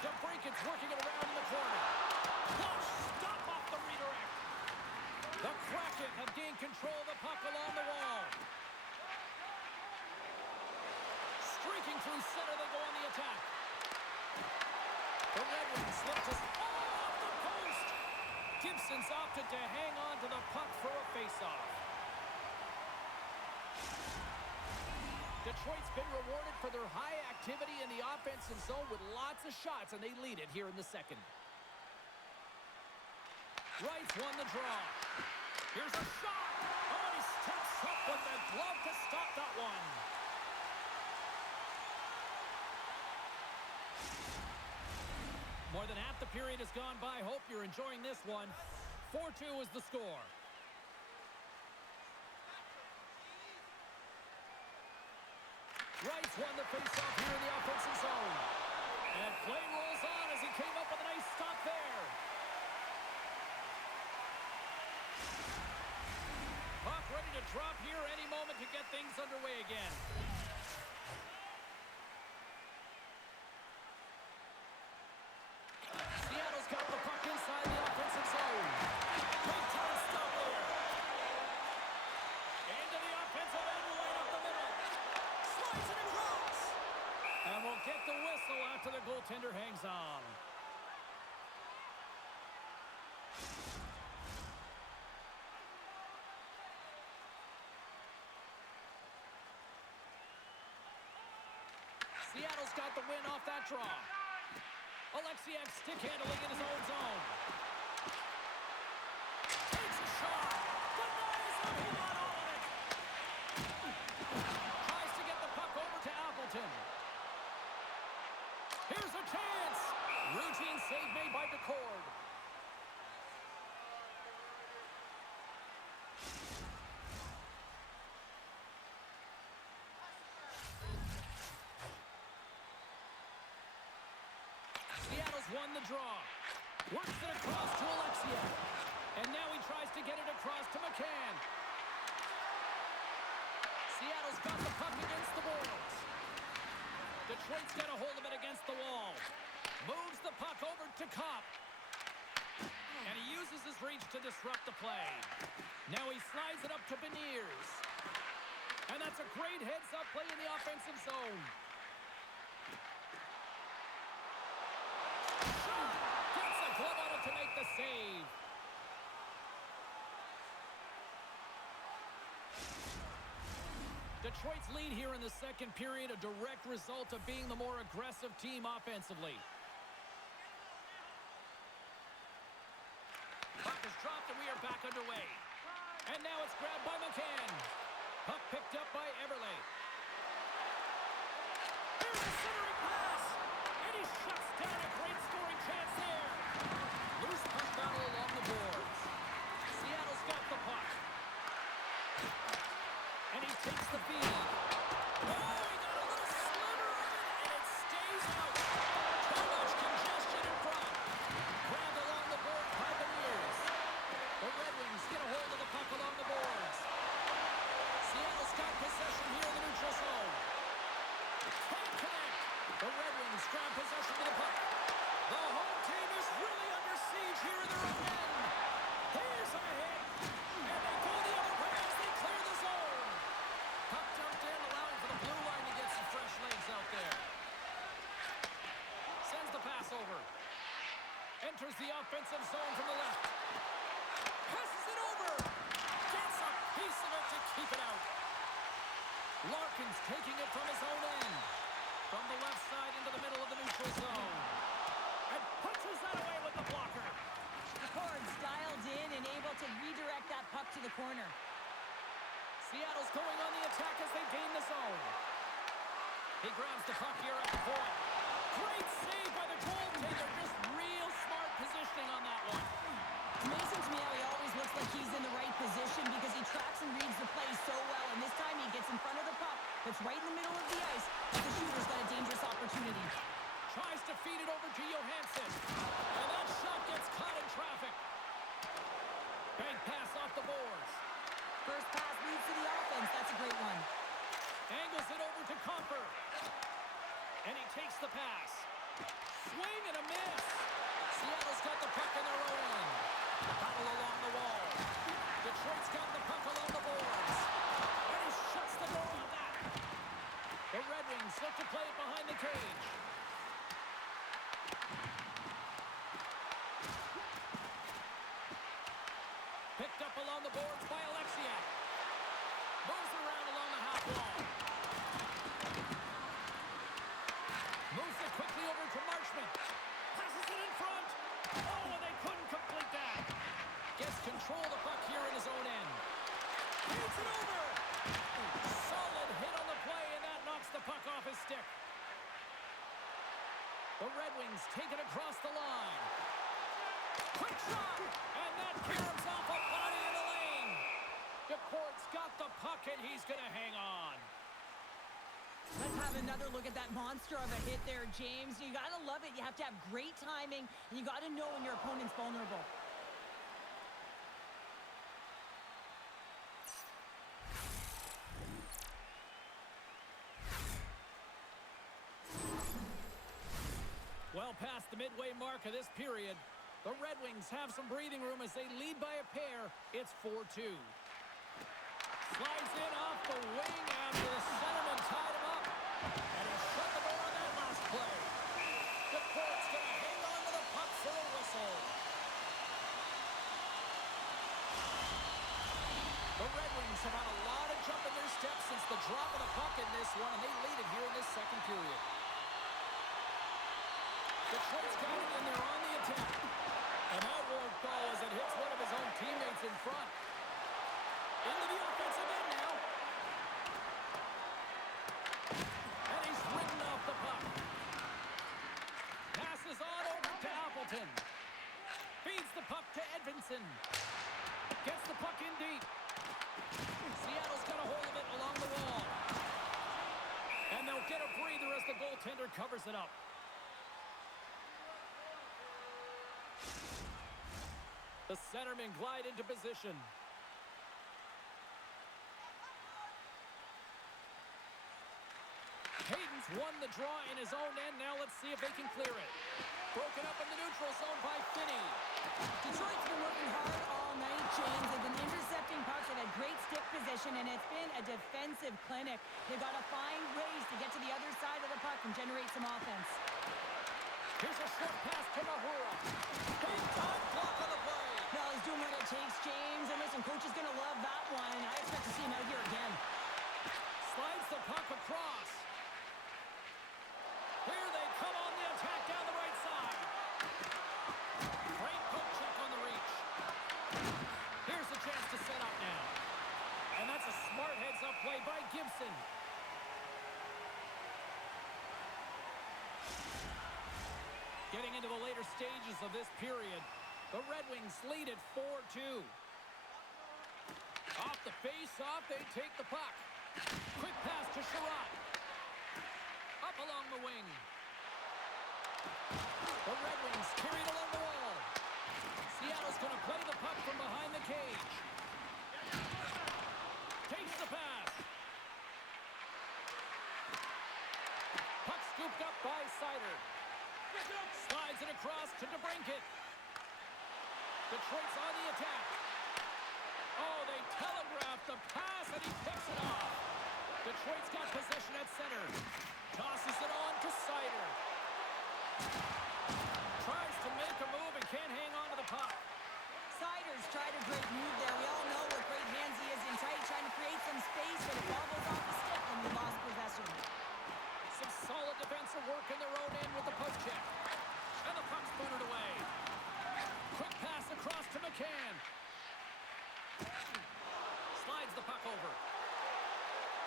DeBrinket's working it around in the corner. Flush, stop off the redirect. The Kraken have gained control of the puck along the wall. Streaking through center, they go on the attack. The Red Wings lift us all off the post. Gibson's opted to hang on to the puck for a face-off. Detroit's been rewarded for their high activity in the offensive zone with lots of shots, and they lead it here in the second. Wright's won the draw. Here's a shot. Oh, he steps up with the glove to stop that one. More than half the period has gone by. Hope you're enjoying this one. 4-2 is the score. Wright's won the faceoff here in the offensive zone. And play rolls on as he came up with a nice stop there. Puck ready to drop here any moment to get things underway again. Seattle's got the puck inside the offensive zone. Big time stop there. Into the offensive end right up the middle. Slides it across. And we'll get the whistle after the goaltender hangs on. got the win off that draw. Alexiak stick handling in his own zone. Takes a shot. Denies him. He got all of it. Tries to get the puck over to Appleton. Here's a chance. Routine save made by DeCord. Seattle's won the draw. Works it across to Alexiak. And now he tries to get it across to McCann. Seattle's got the puck against the boards. Detroit's got a hold of it against the wall. Moves the puck over to Kopp. And he uses his reach to disrupt the play. Now he slides it up to Beniers. And that's a great heads-up play in the offensive zone. Gets a glove on it to make the save. Detroit's lead here in the second period, a direct result of being the more aggressive team offensively. Puck is dropped and we are back underway. And now it's grabbed by McCann. Puck picked up by Eberle. Here's a centering pass. And he shuts down a great scoring chance there. Loose puck battle along the boards. Seattle's got the puck. And he takes the feed. Oh, he got a little sliver of it, and it stays out. Too much congestion in front. Grabbed along the board by Beniers. The Red Wings get a hold of the puck along the boards. Seattle's got possession here in the neutral zone. Can't connect. The Red Wings grab possession of the puck. The home team is really under siege here in their own end. Here's a hit. And they go the other way as they clear the zone. Puck dumped in, allowing for the blue line to get some fresh legs out there. Sends the pass over. Enters the offensive zone from the left. Passes it over. Gets a piece of it to keep it out. Larkin's taking it from his own end. From the left side into the middle of the neutral zone. And punches that away with the blocker. DeCord's dialed in and able to redirect that puck to the corner. Seattle's going on the attack as they gain the zone. He grabs the puck here at the point. Great save by the goaltender. Just real smart positioning on that one. It's amazing to me how he always looks like he's in the right position because he tracks and reads the play so well. And this time he gets in front of the puck that's right in the middle of the ice. But the shooter's got a dangerous opportunity. Tries to feed it over to Johansson. And that shot gets caught in traffic. Bank pass off the boards. First pass leads to the offense. That's a great one. Angles it over to Comper. And he takes the pass. Swing and a miss. Seattle's got the puck in their own end. Battle along the wall. Detroit's got the puck along the boards. And he shuts the door on that. The Red Wings look to play it behind the cage. Picked up along the boards by Alexiak. Moves around along the half wall. Moves it quickly over to Marchment. Passes it in front. Oh, and they couldn't complete that. Gets control of the puck here in his own end. Feeds it over. Solid hit on the play, and that knocks the puck off his stick. The Red Wings take it across the line. Quick shot, and that caroms off a body in the lane. DeCord's got the puck, and he's going to hang on. Let's have another look at that monster of a hit there, James. You got to love it. You have to have great timing, and you got to know when your opponent's vulnerable. Well past the midway mark of this period, the Red Wings have some breathing room as they lead by a pair. It's 4-2. Slides in off the wing after the centerman tied him up. And he shut the door on that last play. DeCord's going to hang on to the puck for a whistle. The Red Wings have had a lot of jump in their steps since the drop of the puck in this one, and they lead it here in this second period. Detroit's got it, and they're on the attack. And that won't go as it hits one of his own teammates in front. Into the offensive end now. And he's ridden off the puck. Passes on over to Appleton. Feeds the puck to Edvinsson. Gets the puck in deep. Seattle's got a hold of it along the wall. And they'll get a breather as the goaltender covers it up. The centermen glide into position. Hayden's won the draw in his own end. Now let's see if they can clear it. Broken up in the neutral zone by Finney. Detroit's been working hard all night, James. They've been intercepting pucks. They've had great stick position, and it's been a defensive clinic. They've got to find ways to get to the other side of the puck and generate some offense. Here's a short pass to Mahura. Big time block on the play. Well, he's doing what it takes, James. And listen, coach is going to love that one. I expect to see him out here again. Slides the puck across. Here they come on the attack down the right side. Great poke check on the reach. Here's the chance to set up now. And that's a smart heads-up play by Gibson. Getting into the later stages of this period, the Red Wings lead at 4-2. Off the face-off, they take the puck. Quick pass to Sherratt. Up along the wing. The Red Wings carry it along the wall. Seattle's going to play the puck from behind the cage. Takes the pass. Puck scooped up by Seider. Slides it across to DeBrincat. Detroit's on the attack. Oh, they telegraphed the pass, and he picks it off. Detroit's got possession at center. Tosses it on to Seider. Tries to make a move and can't hang on to the puck. Seider's tried a great move there. We all know what great hands he is in tight, trying to create some space, but it bobbles off the stick when we lost possession. Some solid defensive work in their own end with the poke check. And the puck's booted away. Quick pass across to McCann. Slides the puck over.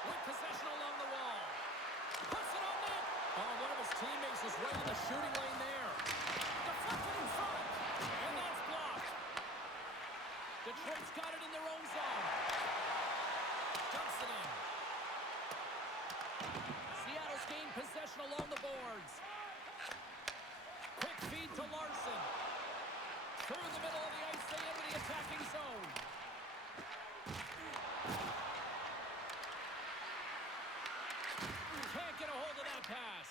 With possession along the wall. Puts it on net. Oh, one of his teammates is right in the shooting lane there. Deflected in front. And that's blocked. Detroit's got it in their own zone. Dumps it in. Seattle's gained possession along the boards. Quick feed to Larson. Through the middle of the ice, they enter the attacking zone. Can't get a hold of that pass.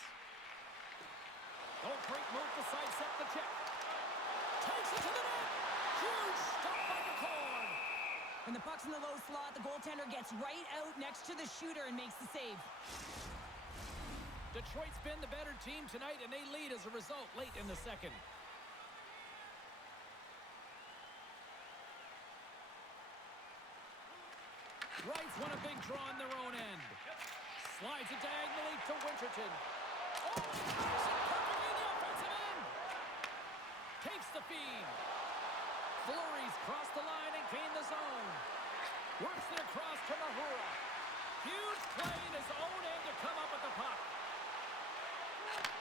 Oh, great move to sidestep the check. Takes it to the net. Huge stop by the cord. When the puck's in the low slot, the goaltender gets right out next to the shooter and makes the save. Detroit's been the better team tonight, and they lead as a result late in the second. Wrights won a big draw on their own end. Slides it diagonally to Winterton. Oh, he throws it perfectly in the offensive end. Takes the feed. Fleury's crossed the line and gained the zone. Works it across to Mahura. Huge play in his own end to come up with the puck.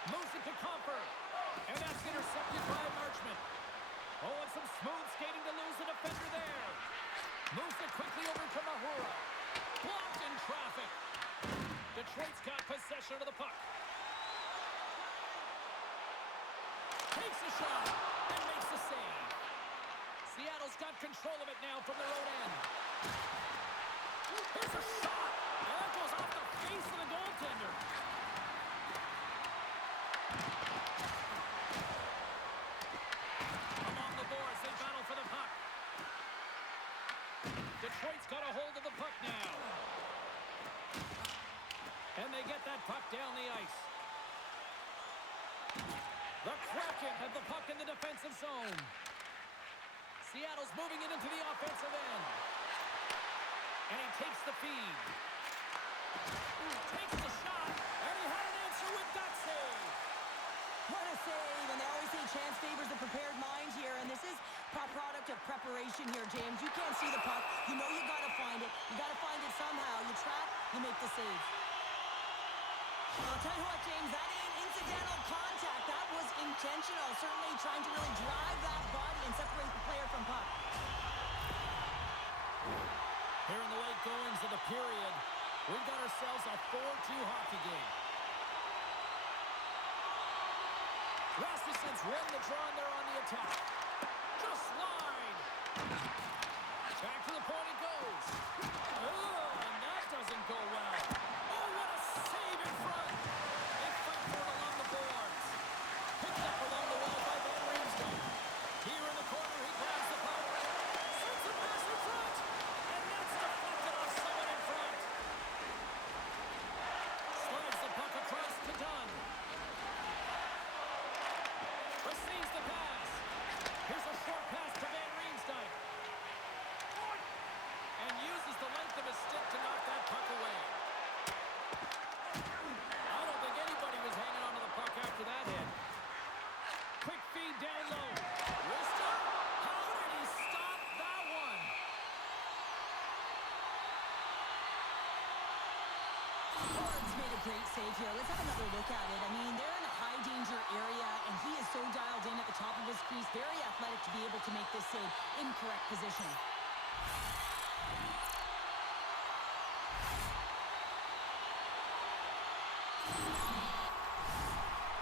Moves it to Comfort. And that's intercepted by Marchment. Oh, and some smooth skating to lose the defender there. Moves it quickly over to Mahura. Blocked in traffic. Detroit's got possession of the puck. Takes a shot and makes the save. Seattle's got control of it now from their own end. Here's a shot. And that goes off the face of the goaltender. Along the boards, they battle for the puck. Detroit's got a hold of the puck now. And they get that puck down the ice. The Kraken have the puck in the defensive zone. Seattle's moving it into the offensive end. And he takes the feed. Takes the shot. And he had an answer with that save. What a save, and they always say chance favors the prepared mind here, and this is a product of preparation here, James. You can't see the puck. You know you got to find it. You got to find it somehow. You trap, you make the save. I'll tell you what, James, that ain't incidental contact. That was intentional, certainly trying to really drive that body and separate the player from puck. Here in the late goings of the period, we've got ourselves a 4-2 hockey game. Rasmussen's won the draw, and they're on the attack. Just slide. Back to the point it goes. Oh, and that doesn't go well. Oh, what a save in front. They fight for it along the boards. Picked up along the wall by Van Riemsdyk. Here in the corner, he grabs the puck. Sends a pass in front. And that's deflected off someone in front. Slides the puck across to Dunn. Receives the pass. Here's a short pass to Van Riemsdyk. And uses the length of his stick to knock that puck away. I don't think anybody was hanging onto the puck after that hit. Quick feed down low. Wrister? How did he stop that one? Ford's made a great save here. Let's have another look at it. I mean, they're in a high danger area, and he is so dialed in at the top of his crease. Very athletic to be able to make this save in correct position.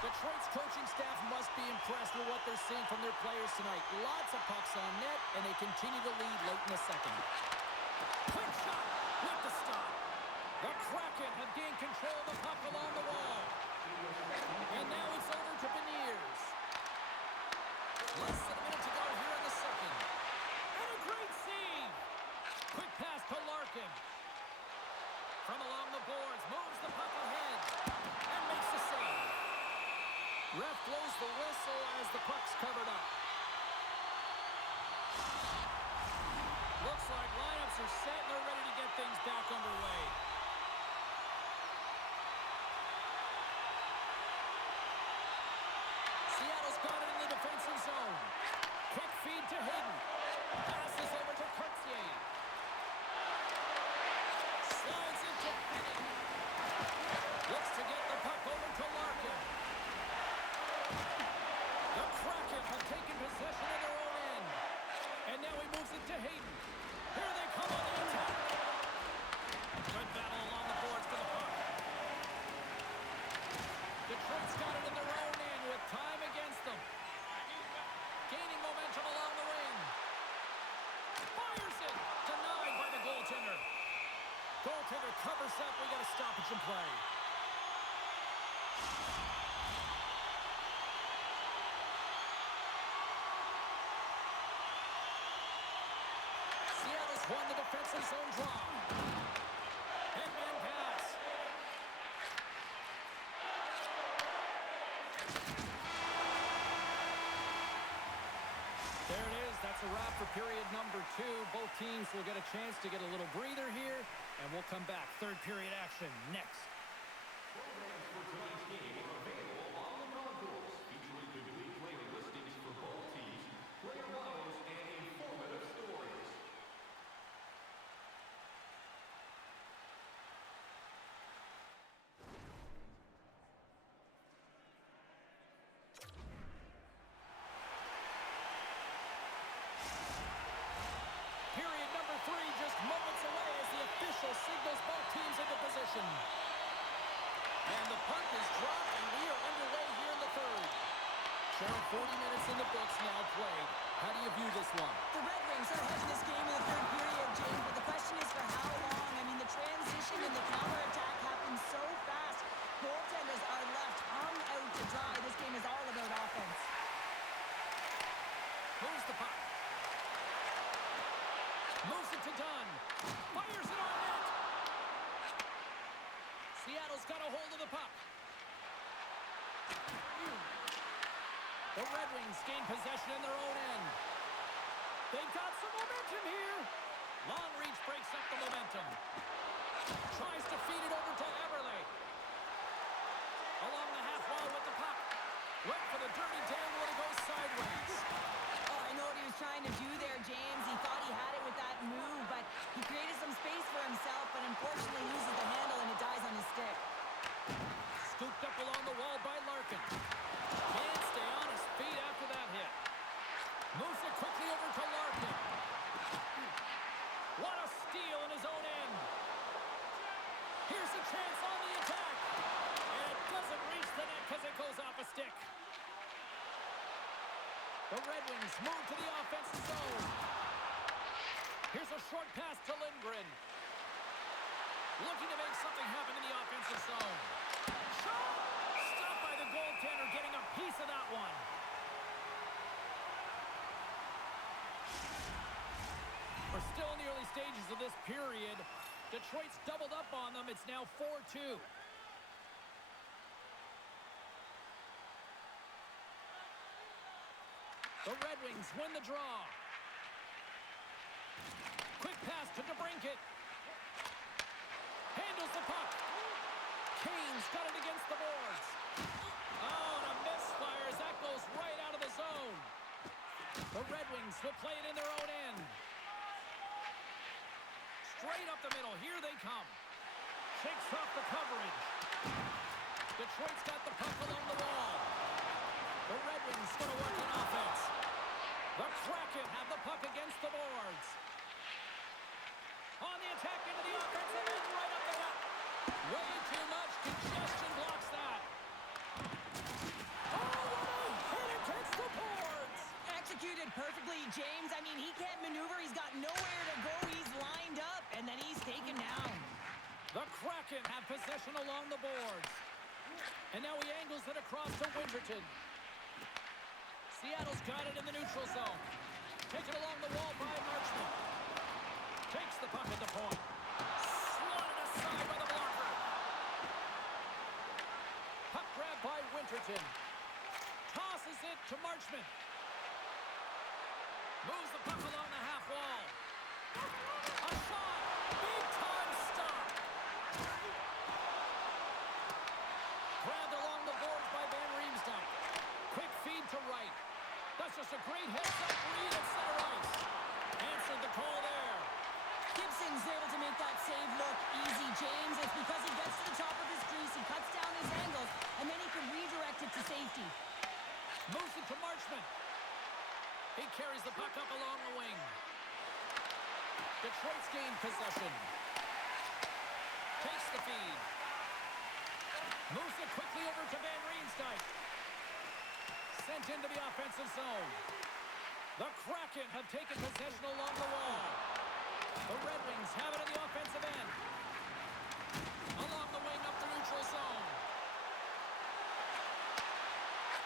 Detroit's coaching staff must be impressed with what they're seeing from their players tonight. Lots of pucks on net, and they continue to lead late in the second. Quick shot with the stop. The Kraken have gained control of the puck along the wall. And now it's over to Beniers. Less than a minute to go here in the second. And a great save. Quick pass to Larkin. From along the boards, moves the puck ahead. And makes the save. Ref blows the whistle as the puck's covered up. Looks like lineups are set and they're ready to get things back underway. Seattle's got it in the defensive zone. Quick feed to Hayden. Passes over to Cartier. Slides into Finning. Looks to get the puck over to Larkin. The Kraken have taken possession of their own end. And now he moves it to Hayden. Here they come on the attack. Good battle along the boards for the puck. Detroit's got it in their own end with time against them. Gaining momentum along the wing. Fires it. Denied by the goaltender. Goaltender covers up. We got a stoppage in play. Seattle's won the defensive zone draw. Headman pass. There it is. That's a wrap for period number 2. Both teams will get a chance to get a little breather here, and we'll come back. Third period action next. Programs for tonight's game are available on the concourse, featuring complete player listings for both teams, player bios, and informative stories. Period number 3 just moments away as the official signals both teams into position. And the puck is dropped, and we are underway here in the third. Cheryl, 40 minutes in the books now played. How do you view this one? The Red Wings are ahead in this game in the third period, James, but the question is for how long? I mean, the transition and the counterattack happen so fast. Goaltenders are left hung out to dry. This game is all about offense. Moves the puck. Moves it to Dunn. Fires it on net. Seattle's got a hold of the puck. The Red Wings gain possession in their own end. They've got some momentum here. Long reach breaks up the momentum. Tries to feed it over to Eberle. Along the half wall with the puck. Went for the dirty dangle and it goes sideways. Oh, I know what he was trying to do there, James. He thought he had it with that move, but he created some space for himself, but unfortunately loses the handle and it dies on his stick. Scooped up along the wall by Larkin. Can't stay on his feet after that hit. Moves it quickly over to Larkin. What a steal in his own end. Here's a chance on the attack. And it doesn't reach the net because it goes off a stick. The Red Wings move to the offensive zone. Here's a short pass to Lindgren. Looking to make something happen in the offensive zone. Shot! Stopped by the goaltender, getting a piece of that one. We're still in the early stages of this period. Detroit's doubled up on them. It's now 4-2. The Red Wings win the draw. Quick pass to DeBrincat. Handles the puck. Kane's got it against the boards. Oh, and a misfire as that goes right out of the zone. The Red Wings will play it in their own end. Straight up the middle. Here they come. Shakes off the coverage. Detroit's got the puck along the wall. The Red Wings going to work on offense. The Kraken have the puck against the boards. On the attack into the offensive end, right up the gut. Way too much congestion blocks that. Oh, what a hit against the boards. Executed perfectly, James. I mean, he can't maneuver. He's got nowhere to go. He's lined up, and then he's taken down. The Kraken have possession along the boards. And now he angles it across to Winterton. Seattle's got it in the neutral zone. Taken along the wall by Marchment. Takes the puck at the point. Slotted aside by the blocker. Puck grab by Winterton. Tosses it to Marchment. Moves the puck along the half wall. A shot. Big time stop. Grabbed along the boards by Van Riemsdyk. Quick feed to right. That's just a great heads-up read at center ice. Answered the call there. Gibson's able to make that save look easy, James. It's because he gets to the top of his crease, he cuts down his angles, and then he can redirect it to safety. Moves it to Marchment. He carries the puck up along the wing. Detroit's gained possession. Takes the feed. Moves it quickly over to Van Riemsdyk. Sent into the offensive zone. The Kraken have taken possession along the wall. The Red Wings have it in the offensive end. Along the wing up the neutral zone.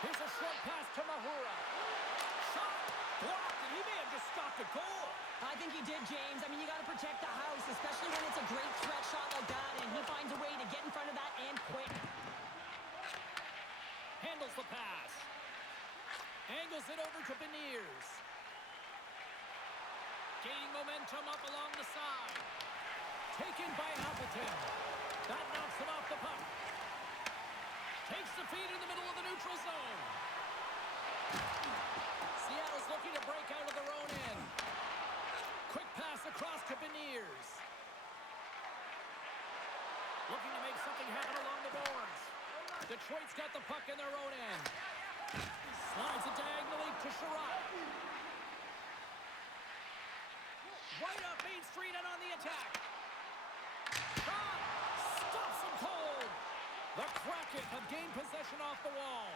Here's a short pass to Mahura. Shot blocked, and he may have just stopped a goal. I think he did, James. I mean, you got to protect the house, especially when it's a great threat shot like that, and he finds a way to get in front of that and quick. Handles the pass. Angles it over to Beniers. Gaining momentum up along the side. Taken by Appleton. That knocks him off the puck. Takes the feed in the middle of the neutral zone. Seattle's looking to break out of their own end. Quick pass across to Beniers. Looking to make something happen along the boards. Detroit's got the puck in their own end. Slides it diagonally to Sherratt. Right up Main Street and on the attack. Shot! Stops him cold. The Kraken have gained possession off the wall.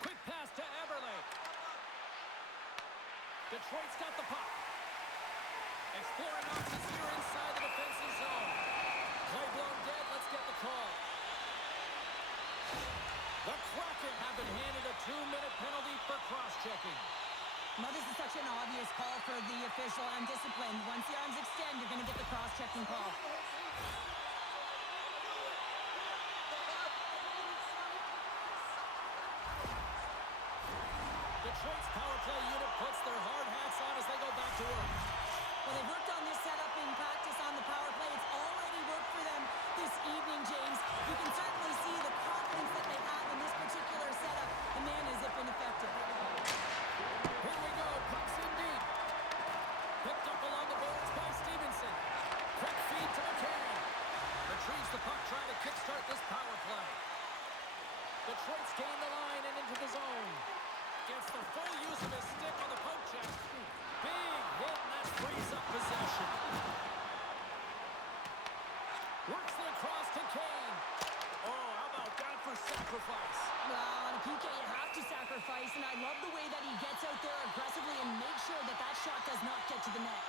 Quick pass to Eberle. Detroit's got the puck. Exploring options here inside the defensive zone. Play blown dead. Let's get the call. The Kraken have been handed a 2-minute penalty for cross-checking. Now, this is such an obvious call for the official. Undisciplined. Once the arms extend, you're going to get the cross-checking call. Detroit's power play unit puts their hard hats on as they go back to work. Well, they've worked on this setup in practice on the power play. It's already worked for them this evening, James. You can certainly see the confidence that they have in this particular setup. the full use of his stick on the poke check. Big hit, and that frees up possession. Works it across to Kane. Oh, how about that for sacrifice? Well, on a PK, you have to sacrifice, and I love the way that he gets out there aggressively and makes sure that that shot does not get to the net.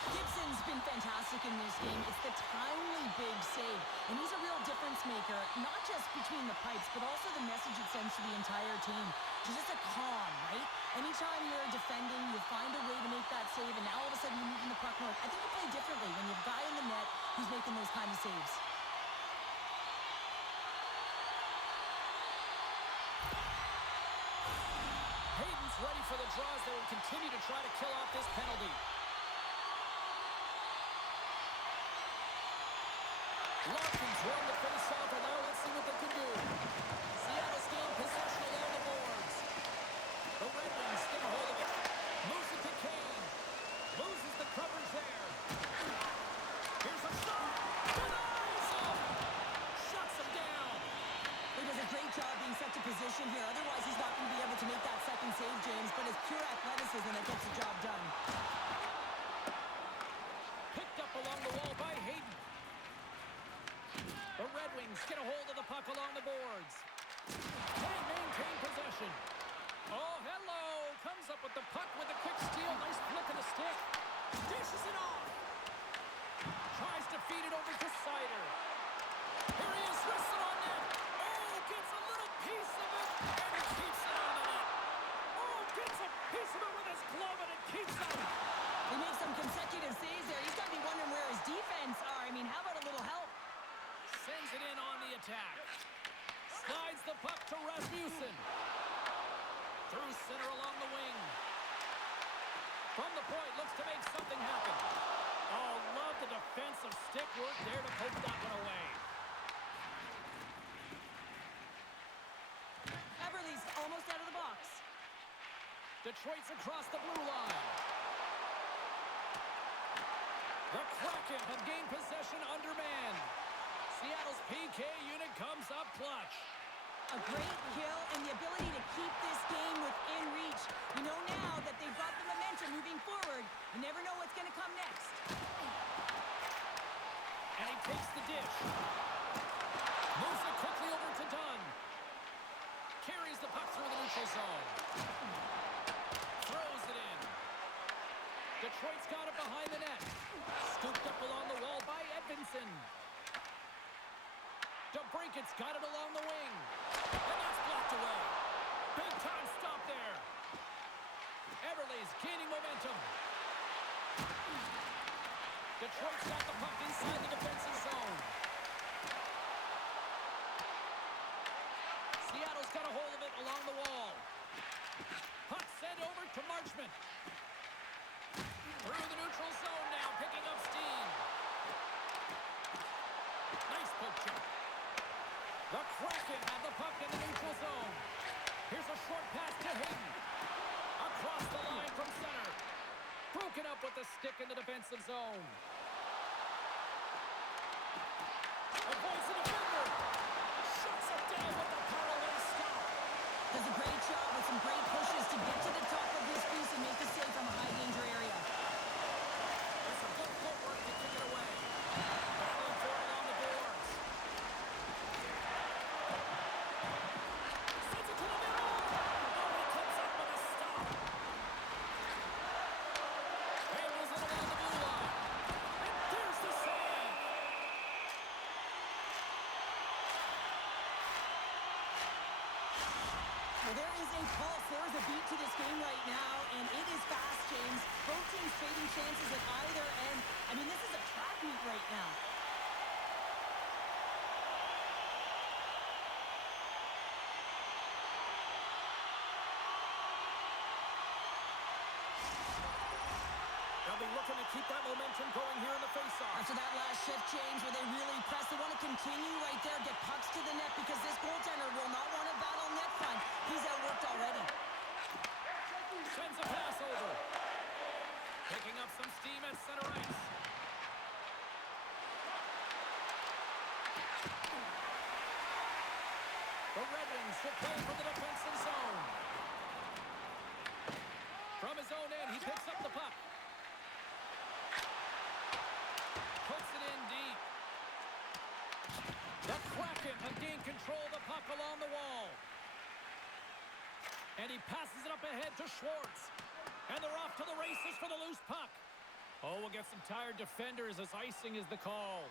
Gibson's been fantastic in this game. It's the timely big save, and he's a real difference maker, not just between the pipes, but also the message it sends to the entire team. It's just a calm, right? Anytime you're defending, you find a way to make that save, and now all of a sudden you're moving the puck north. I think you play differently when you have a guy in the net who's making those kind of saves. Hayden's ready for the draws that will continue to try to kill off this penalty. Larkin's won the face-off, and now let's see what they can do. Seattle's gained possession along the boards. The Red Wings get a hold of it. Moves it to Kane. Loses the coverage there. Here's a shot. Denies him. Shuts him down. He does a great job being set to position here. Otherwise, he's not going to be able to make that second save, James. But it's pure athleticism that gets the job done. Picked up along the wall by Hayden. The Red Wings get a hold of the puck along the boards. They maintain possession. Oh, hello. Comes up with the puck with a quick steal. Nice flick of the stick. Dishes it off. Tries to feed it over to Sider. Here he is, wrists it on net. Oh, gets a little piece of it, and he keeps it on the net. Oh, gets a piece of it with his glove, and it keeps it. He makes some consecutive saves there. He's got to be wondering where his defense are. I mean, how about a little help? Sends it in on the attack. Slides the puck to Rasmussen. Through center along the wing. From the point, looks to make something happen. Oh, love the defensive stick work there to poke that one away. Everly's almost out of the box. Detroit's across the blue line. The Kraken have gained possession under man. Seattle's PK unit comes up clutch. A great kill and the ability to keep this game within reach. You know now that they've got the momentum moving forward. You never know what's going to come next. And he takes the dish. Moves it quickly over to Dunn. Carries the puck through the neutral zone. Throws it in. Detroit's got it behind the net. Scooped up along the wall by Edvinsson. DeBrinket's got it along the wing. And that's blocked away. Big time stop there. Everly's gaining momentum. Detroit's got the puck inside the defensive zone. Seattle's got a hold of it along the wall. Puck sent over to Marchment. Through the neutral zone now, picking up steam. Nice poke check. The Kraken have the puck in the neutral zone. Here's a short pass to Hayden. Across the line from center. Broken up with the stick in the defensive zone. Avoids the defender. Shuts it down with the power away stop. Does a great job with some great pushes to get to the top of his crease and make the save from a high danger area. That's a good footwork to kick it away. Battling for it on the boards. Sends it to the middle. Oh, he comes up with a stop. Handles it along the blue line. And there's the save. Well, there is a pulse. There is a beat to this game right now, and it is fast, James. Both teams trading chances at either end. I mean, this is a track meet right now. They'll be looking to keep that momentum going here in the faceoff. After that last shift change where they really press, they want to continue right there, get pucks to the net because this goaltender will not want to battle net front. He's outworked already. Sends a pass over. Picking up some steam at center ice. The Red Wings will play from the defensive zone. his own end. He picks up the puck. Puts it in deep. The Kraken have gained control of the puck along the wall. And he passes it up ahead to Schwartz. And they're off to the races for the loose puck. Oh, we'll get some tired defenders as icing is the call.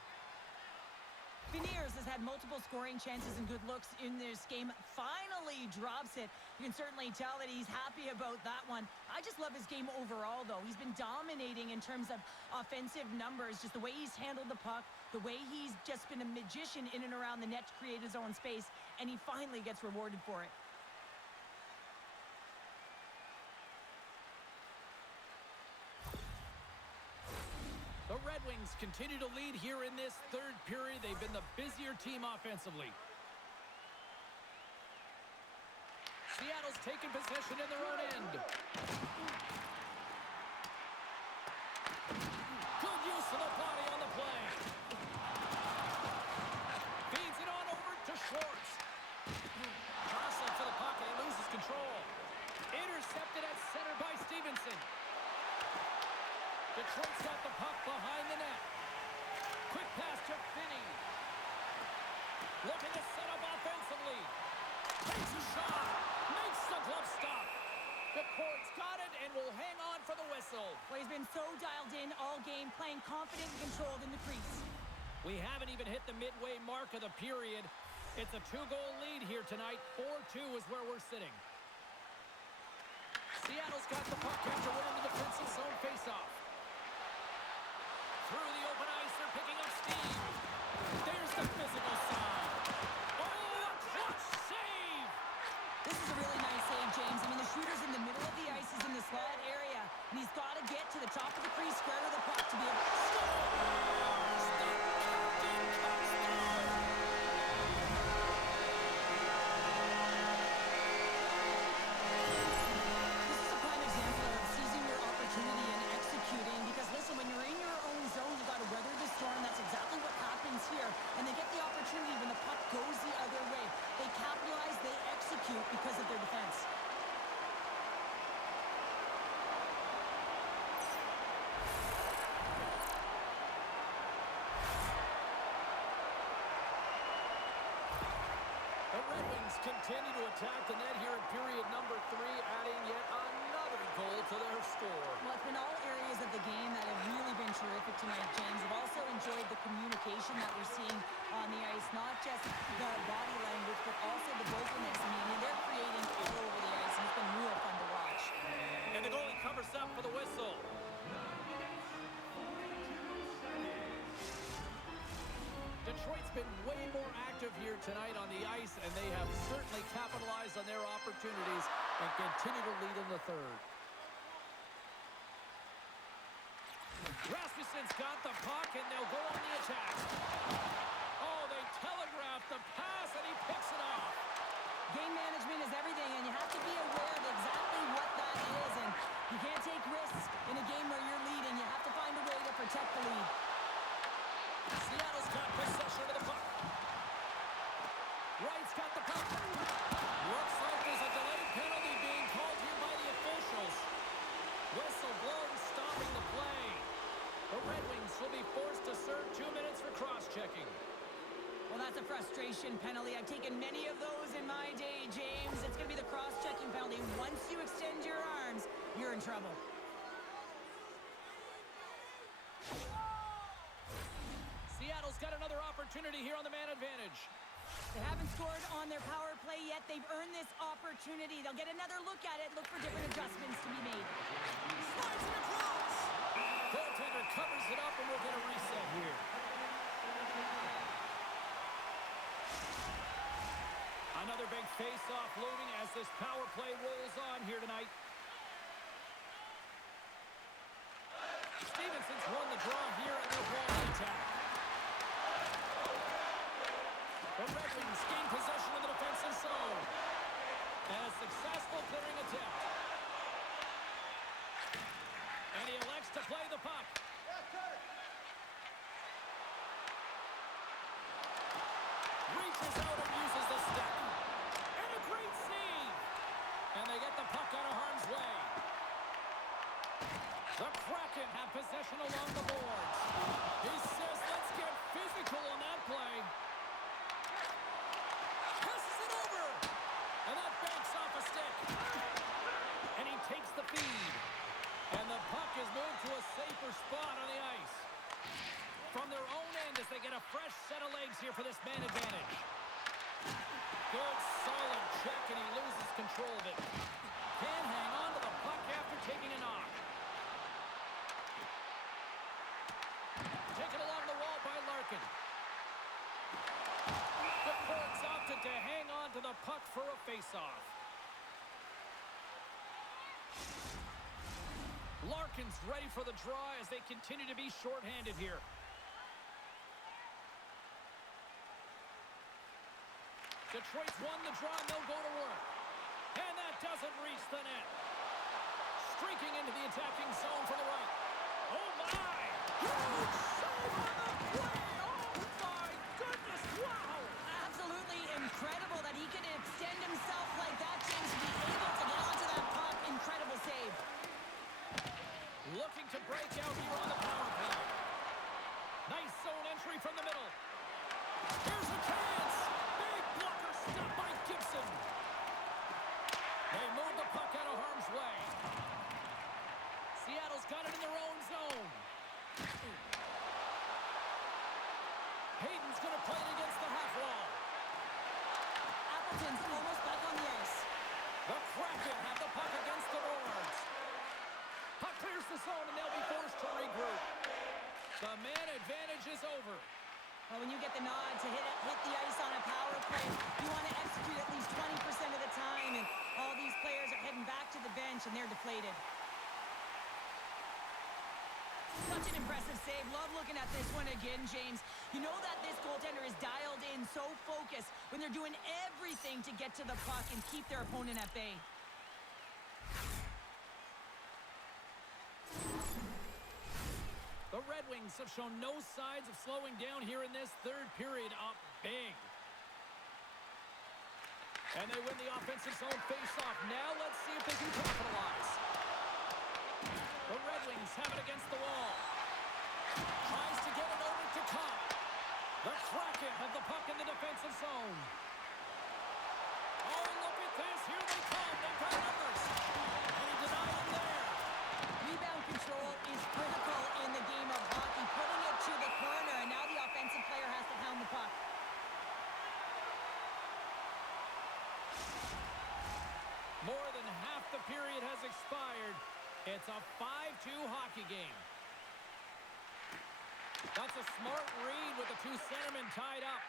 Beniers has had multiple scoring chances and good looks in this game. Finally drops it. You can certainly tell that he's happy about that one. I just love his game overall, though. He's been dominating in terms of offensive numbers. Just the way he's handled the puck, the way he's just been a magician in and around the net to create his own space, and he finally gets rewarded for it. The Red Wings continue to lead here in this third period. They've been the busier team offensively. Seattle's taken possession in their own end. Good use of the body on the play. Feeds it on over to Schwartz. Crossing for the puck and he loses control. Intercepted at center by Stevenson. Detroit's got the puck behind the net. Quick pass to Finney. Looking to set up offensively. Takes a shot. Makes the glove stop. The court's got it and will hang on for the whistle. Well, he's been so dialed in all game, playing confident and controlled in the crease. We haven't even hit the midway mark of the period. It's a 2-goal lead here tonight. 4-2 is where we're sitting. Seattle's got the puck after winning the defensive zone faceoff. Through the open ice, they're picking up steam. There's the physical side. Oh, a clutch save! This is a really nice save, James. I mean, the shooter's in the middle of the ice. He's in the slot area, and he's got to get to the top of the crease square to the puck to be able to score. Here, and they get the opportunity when the puck goes the other way. They capitalize, they execute because of their defense. The Red Wings continue to attack the net here in period number 3, adding yet another goal to their score. Well, it's been all areas of the game that have really been terrific tonight, James. I've also enjoyed the communication that we're seeing on the ice, not just the body language, but also the vocalness. I mean, they're creating all over the ice, and it's been real fun to watch. And the goalie covers up for the whistle. Detroit's been way more active here tonight on the ice, and they have certainly capitalized on their opportunities and continue to lead in the third. Rasmussen's got the puck, and they'll go on the attack. Oh, they telegraph the pass, and he picks it off. Game management is everything, and you have to be aware of exactly what that is, and you can't take risks in a game where you're leading. You have to find a way to protect the lead. Seattle's got possession of the puck. Wright's got the puck. Looks like there's a delayed penalty being called here by the officials. Whistle blown, stopping the play. The Red Wings will be forced to serve 2 minutes for cross-checking. Well, that's a frustration penalty. I've taken many of those in my day, James. It's going to be the cross-checking penalty. Once you extend your arms, you're in trouble. Seattle's got another opportunity here on the man advantage. They haven't scored on their power play yet. They've earned this opportunity. They'll get another look at it, look for different adjustments to be made. Slides it across! Goaltender covers it up, and we'll get a reset here. Another big face-off looming as this power play rolls on here tonight. Stevenson's won the draw here, and they'll go on the attack. The Red Wings gain possession of the defensive zone. And a successful clearing attempt. And he elects to play the puck. Reaches out and uses the stick. And a great save. And they get the puck out of harm's way. The Kraken have possession along the boards. He says, let's get physical on that play. Passes it over. And that banks off a stick. And he takes the feed. And the puck is moved to a safer spot on the ice. From their own end as they get a fresh set of legs here for this man advantage. Good, solid check, and he loses control of it. Can't hang on to the puck after taking a knock. Taken along the wall by Larkin. The Ports opted to hang on to the puck for a face-off. Larkin's ready for the draw as they continue to be shorthanded here. Detroit's won the draw, and they'll go to work. And that doesn't reach the net. Streaking into the attacking zone for the right. Oh, my! Huge save on the play! Oh, my goodness! Wow! Absolutely incredible that he can extend himself like that, James, to be able to get onto that puck. Incredible save. Looking to break out here on the power play. Nice zone entry from the middle. Here's a chance! Big blocker stopped by Gibson. They move the puck out of harm's way. Seattle's got it in their own zone. Hayden's going to play it against the half wall. Appleton's almost back on the ice. The Kraken have the puck against the boards. Puck clears the zone, and they'll be forced to regroup. The man advantage is over. Well, when you get the nod to hit the ice on a power play, you want to execute at least 20% of the time, and all these players are heading back to the bench, and they're deflated. Such an impressive save. Love looking at this one again, James. You know that this goaltender is dialed in, so focused, when they're doing everything to get to the puck and keep their opponent at bay. The Red Wings have shown no signs of slowing down here in this third period, up big. And they win the offensive zone face-off. Now let's see if they can capitalize. The Red Wings have it against the wall. Tries to get it over to Copp. The Kraken have the puck in the defensive zone. Oh, look at this. Here they come. They've got numbers. And he denied it there. Rebound control is critical in the game of hockey. Putting it to the corner, and now the offensive player has to hound the puck. More than half the period has expired. It's a 5-2 hockey game. That's a smart read with the two centermen tied up.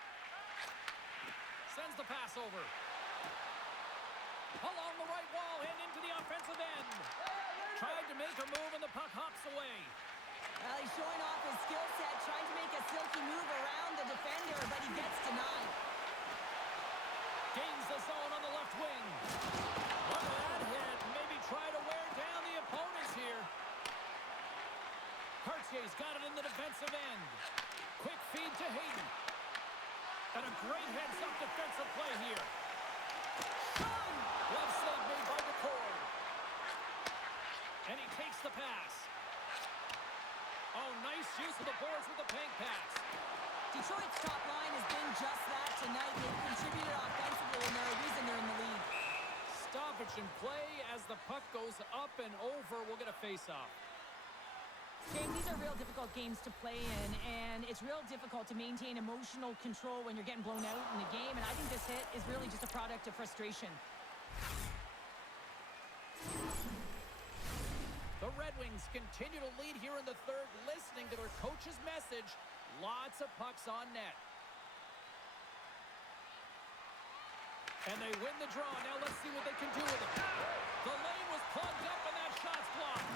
Sends the pass over. Along the right wall and into the offensive end. Tried to make a move and the puck hops away. Well, he's showing off his skill set, trying to make a silky move around the defender, but he gets denied. Gains the zone on the left wing. Look at that hit. Maybe try to wear down the opponents here. Cartier's got it in the defensive end. Quick feed to Hayden. And a great heads-up defensive play here. Glove save made by McCord. And he takes the pass. Oh, nice use of the boards with the bank pass. Detroit's top line has been just that tonight. They've contributed offensively, and they're a reason they're in the league. Stoppage in play as the puck goes up and over. We'll get a face-off. James, these are real difficult games to play in, and it's real difficult to maintain emotional control when you're getting blown out in a game, and I think this hit is really just a product of frustration. The Red Wings continue to lead here in the third, listening to their coach's message. Lots of pucks on net. And they win the draw. Now let's see what they can do with it. The lane was plugged up and that shot's blocked.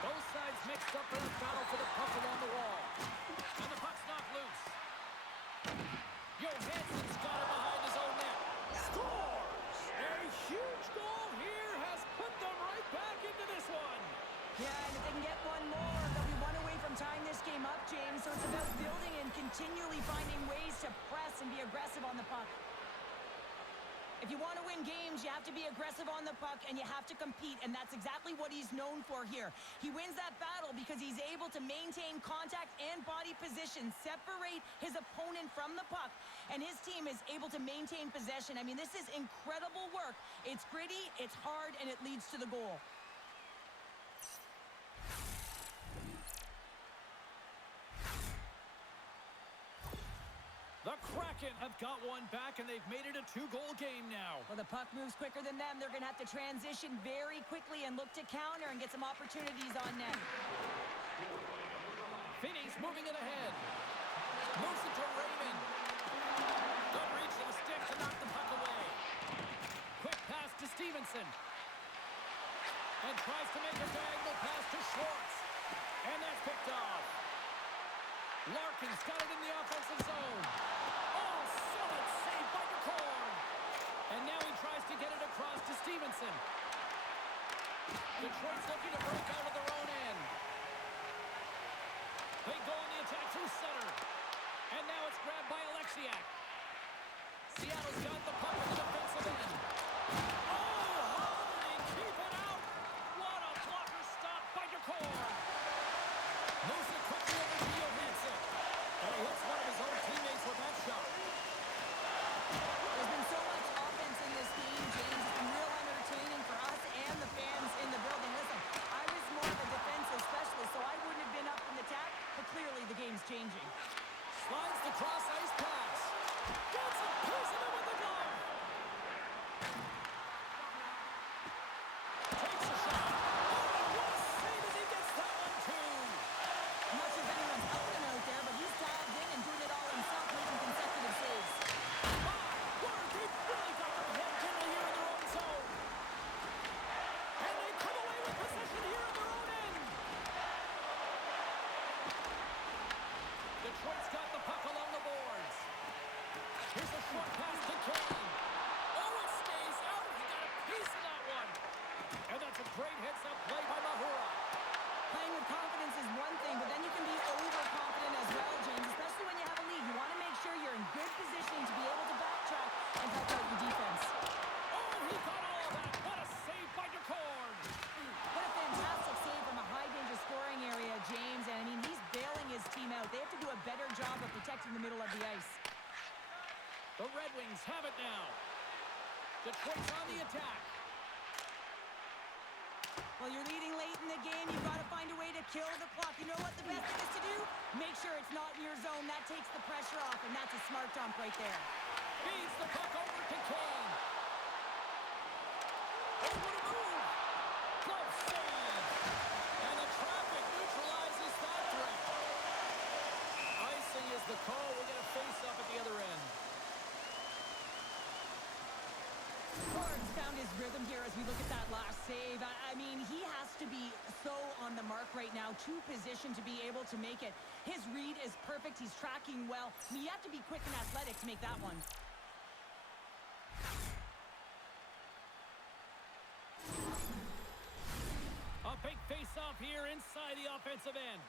Both sides mixed up in a battle for the puck along the wall. And the puck's knocked loose. Johansson's got it behind his own net. Scores! A huge goal here has put them right back into this one. Yeah, and if they can get one more, they'll be one away from tying this game up, James. So it's about building and continually finding ways to press and be aggressive on the puck. If you want to win games, you have to be aggressive on the puck, and you have to compete, and that's exactly what he's known for here. He wins that battle because he's able to maintain contact and body position, separate his opponent from the puck, and his team is able to maintain possession. I mean, this is incredible work. It's gritty, it's hard, and it leads to the goal. The Kraken have got one back, and they've made it a 2-goal game now. Well, the puck moves quicker than them. They're going to have to transition very quickly and look to counter and get some opportunities on net. Finney's moving it ahead. Moves it to Raymond. Good reach to the stick to knock the puck away. Quick pass to Stevenson. And tries to make a diagonal pass to Schwartz. And that's picked off. Larkin's got it in the offensive zone. Oh, solid save by McCord. And now he tries to get it across to Stevenson. Detroit's looking to break out of their own end. They go on the attack through Sutter. And now it's grabbed by Alexiak. Seattle's got the puck in the defensive end. Oh, Hardy, keep it out. What a blocker stop by McCord. Moves it quickly over to Johansson. And he hits one of his own teammates with that shot. There's been so much offense in this game, James. It's been real entertaining for us and the fans in the building. Listen, I was more of a defensive specialist, so I wouldn't have been up in the attack, but clearly the game's changing. Slides the cross-ice pass. Gets a piece of it with the glove. Takes a shot. Oh, what a save as he gets that one, too. I'm not sure if anyone's helping him out there, but he's dialed in and doing it all himself, making consecutive saves. My word, they've really got their head down here in their own zone. And they come away with possession here in their own end. Detroit's got the puck along the boards. Here's a short pass to Kane. Oh, it stays out. He got a piece of that one. And that's a great heads-up play by Mahura. Playing with confidence is one thing, but then you can be overconfident as well, James, especially when you have a lead. You want to make sure you're in good positioning to be able to backtrack and help out your defense. Oh, he got all of that. What a save by DeCord. What a fantastic save from a high-danger scoring area, James. And, I mean, he's bailing his team out. They have to do a better job of protecting the middle of the ice. The Red Wings have it now. Detroit's on the attack. Well, you're leading late in the game. You've got to find a way to kill the clock. You know what the best thing is to do? Make sure it's not in your zone. That takes the pressure off, and that's a smart dump right there. Feeds the puck over to Kane. Oh, what a move. Glove save. And the traffic neutralizes that threat. Icing is the call. We'll get a face-off at the other end. Gord's found his rhythm here as we look at that last save. I mean, he has to be so on the mark right now, to position to be able to make it. His read is perfect. He's tracking well. I mean, you have to be quick and athletic to make that one. A big face-off here inside the offensive end.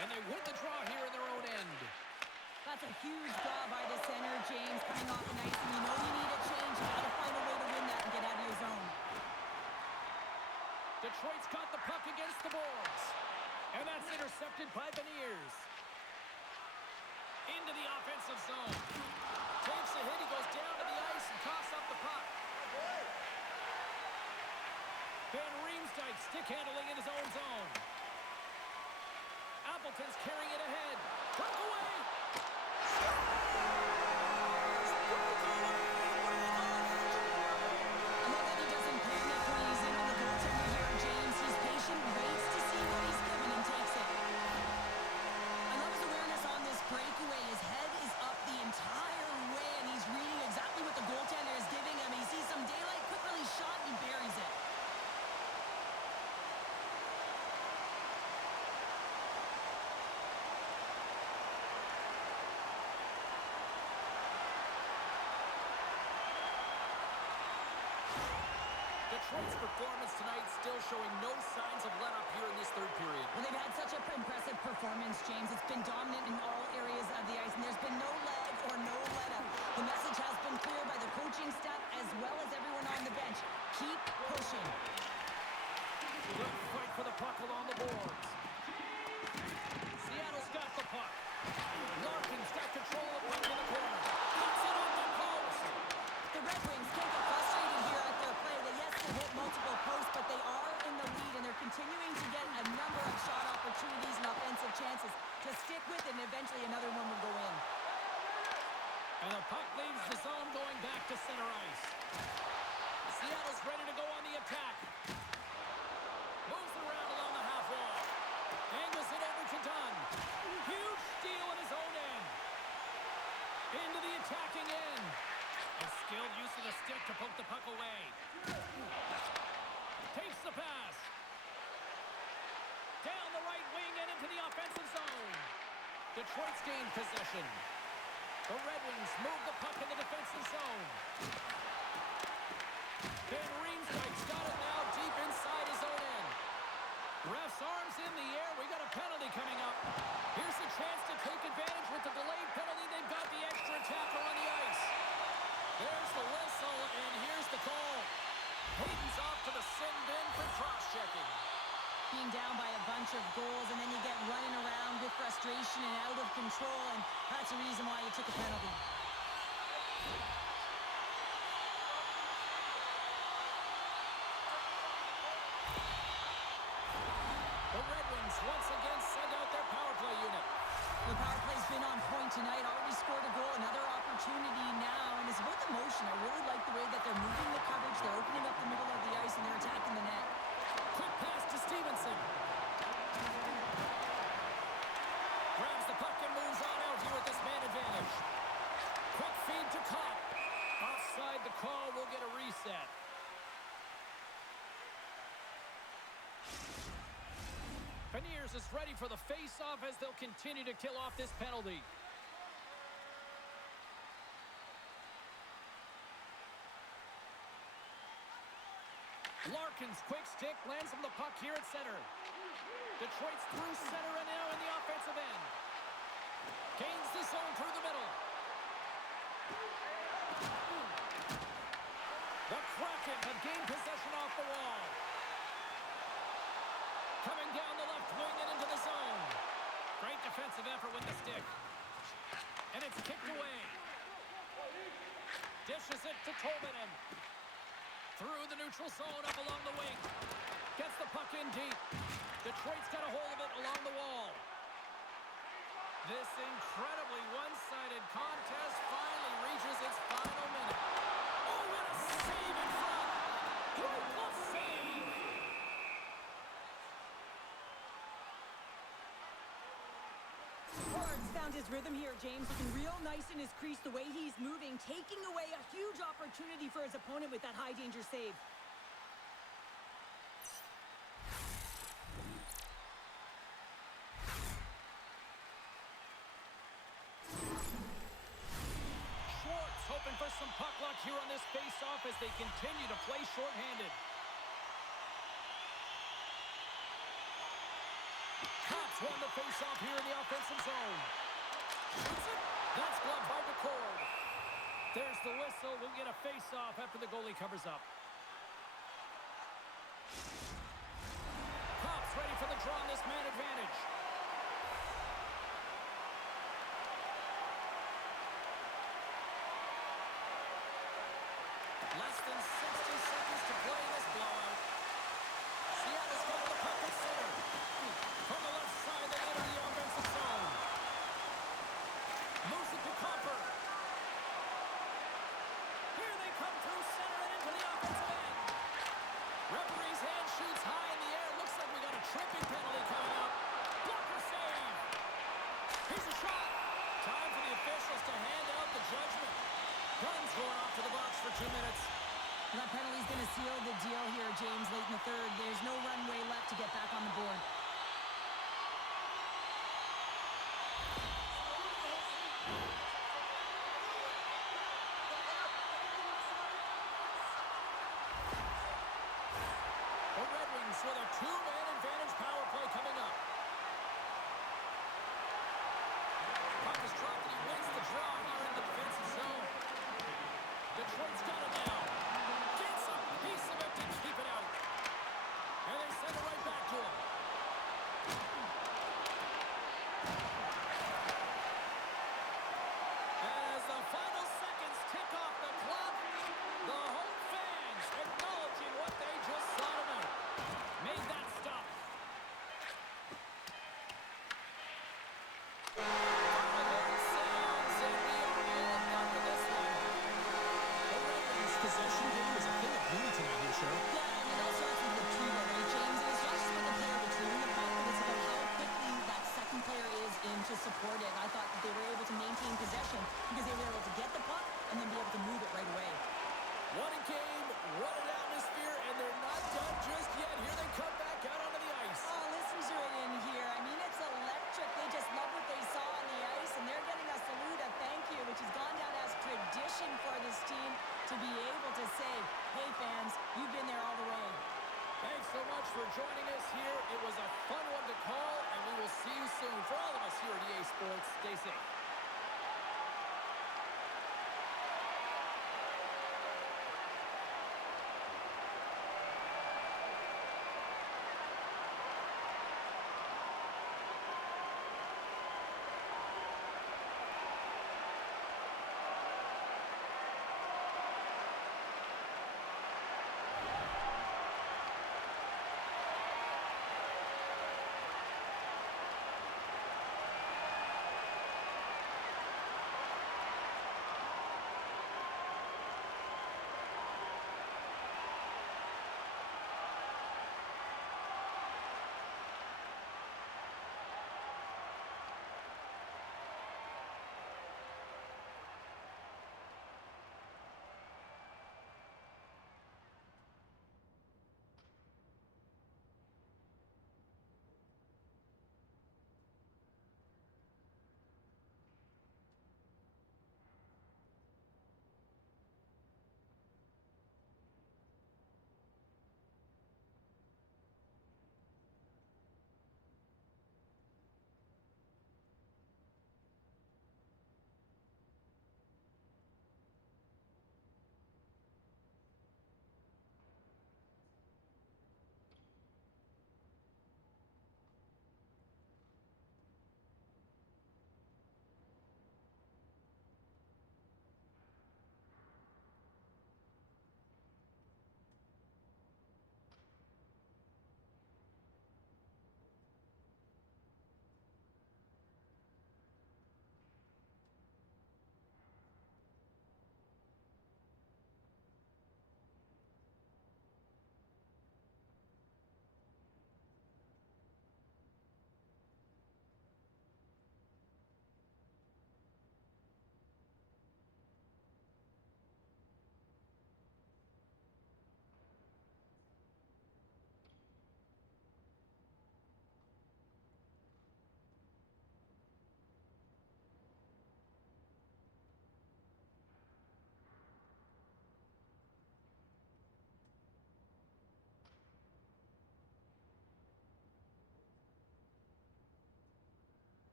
And they win the draw here in their own end. That's a huge draw by the center, James, coming off the ice. And you know you need a change. You got to find a way to win that and get out of your zone. Detroit's got the puck against the boards. And that's intercepted by Beniers. Into the offensive zone. Takes a hit. He goes down to the ice and coughs up the puck. Van Riemsdyk stick handling in his own zone. Appleton's carrying it ahead. Breakaway. I love that he doesn't panic when he's in on the goaltender here, James. He's patient, waits to see what he's given, and takes it. I love his awareness on this breakaway. His head is up the entire way, and he's reading exactly what the goaltender is giving him. He sees some daylight, quick release shot, and he buries it. Detroit's performance tonight still showing no signs of let-up here in this third period. Well, they've had such an impressive performance, James. It's been dominant in all areas of the ice, and there's been no lag or no let-up. The message has been clear by the coaching staff as well as everyone on the bench. Keep pushing. Good fight for the puck along the boards. Seattle's got the puck. Larkin's got control of it in the corner. Puts it on the post. The Red Wings can't get frustrated here at their play. They, yes, they hit multiple posts, but they are in the lead, and they're continuing to get a number of shot opportunities and offensive chances to stick with it, and eventually another one will go in. And the puck leaves the zone going back to center ice. Seattle's ready to go on the attack. Moves it around along the half wall. Angles it over to Dunn. Huge steal in his own end. Into the attacking end. A skilled use of the stick to poke the puck away. Takes the pass. Down the right wing and into the offensive zone. Detroit's gained possession. The Red Wings move the puck in the defensive zone. Van Riemsdyk's got it now deep inside his own end. Ref's arms in the air. We got a penalty coming up. Here's a chance to take advantage with the delayed penalty. They've got the extra attacker on the ice. There's the whistle, and here's the call. Hayden's off to the sin bin for cross-checking. Being down by a bunch of goals, and then you get running around with frustration and out of control, and that's the reason why you took a penalty. The Red Wings once again send out their power play unit. The power play's been on point tonight, already scored a goal, another opportunity now, and it's about the motion. I really like the way that they're moving the coverage, they're opening up the middle of the ice, and they're attacking the net. Quick pass to Stevenson. Grabs the puck and moves on out here with this man advantage. Quick feed to Kopp. Offside the call, will get a reset. Beniers is ready for the face-off as they'll continue to kill off this penalty. Larkin's quick stick lands him the puck here at center. Detroit's through center and now in the offensive end. Gains the zone through the middle. The Kraken have gained possession off the wall. Coming down the left wing and into the zone. Great defensive effort with the stick. And it's kicked away. Dishes it to Tolvanen. Through the neutral zone up along the wing. Gets the puck in deep. Detroit's got a hold of it along the wall. This incredibly one-sided contest finally reaches its final minute. Oh, what a save in front! Great glove save! Horns found his rhythm here, James. Looking real nice in his crease, the way he's moving, taking away a huge opportunity for his opponent with that high-danger save. Schwartz hoping for some puck luck here on this face-off as they continue to play shorthanded. Cops won the face-off here in the offensive zone. Shoots it. That's gloved by McCord. There's the whistle. We'll get a face-off after the goalie covers up. Cops ready for the draw on this man advantage. Less than 60 seconds to play in this blowout. Seattle's got the puck at center. From the left side, they enter the offensive zone. Moves it to Copper. Here they come through center and into the offensive end. Referee's hand shoots high in the air. Looks like we got a tripping penalty coming up. Blocker save. Here's a shot. Time for the officials to hand out the judgment. Guns going off to the box for 2 minutes. That penalty's going to seal the deal here, James, late in the third. There's no runway left to get back on the board. Ice with a two-man advantage power play coming up. Puck is dropped and he wins the draw here in the defensive zone. Detroit's got it now. Gets a piece of it to keep it out. And they send it right back to him. As the final seconds tick off the clock, the home fans acknowledging what they just saw tonight. Made that stop. Possession game is a thing of beauty tonight here, Cheryl. Yeah, and it all starts with retrieval, right, James? And it's not just about the player retrieving the puck, but it's about how quickly that second player is in to support it. I thought that they were able to maintain possession because they were able to get the puck and then be able to move it right away. What a game, what an atmosphere, and they're not done just yet. Here they come back out onto the ice. Oh, listen to it in here. I mean, it's electric. They just love what they saw on the ice, and they're getting a salute, a thank you, which has gone down as tradition for this team to be able to say, hey, fans, you've been there all the way. Thanks so much for joining us here. It was a fun one to call, and we will see you soon. For all of us here at EA Sports, stay safe.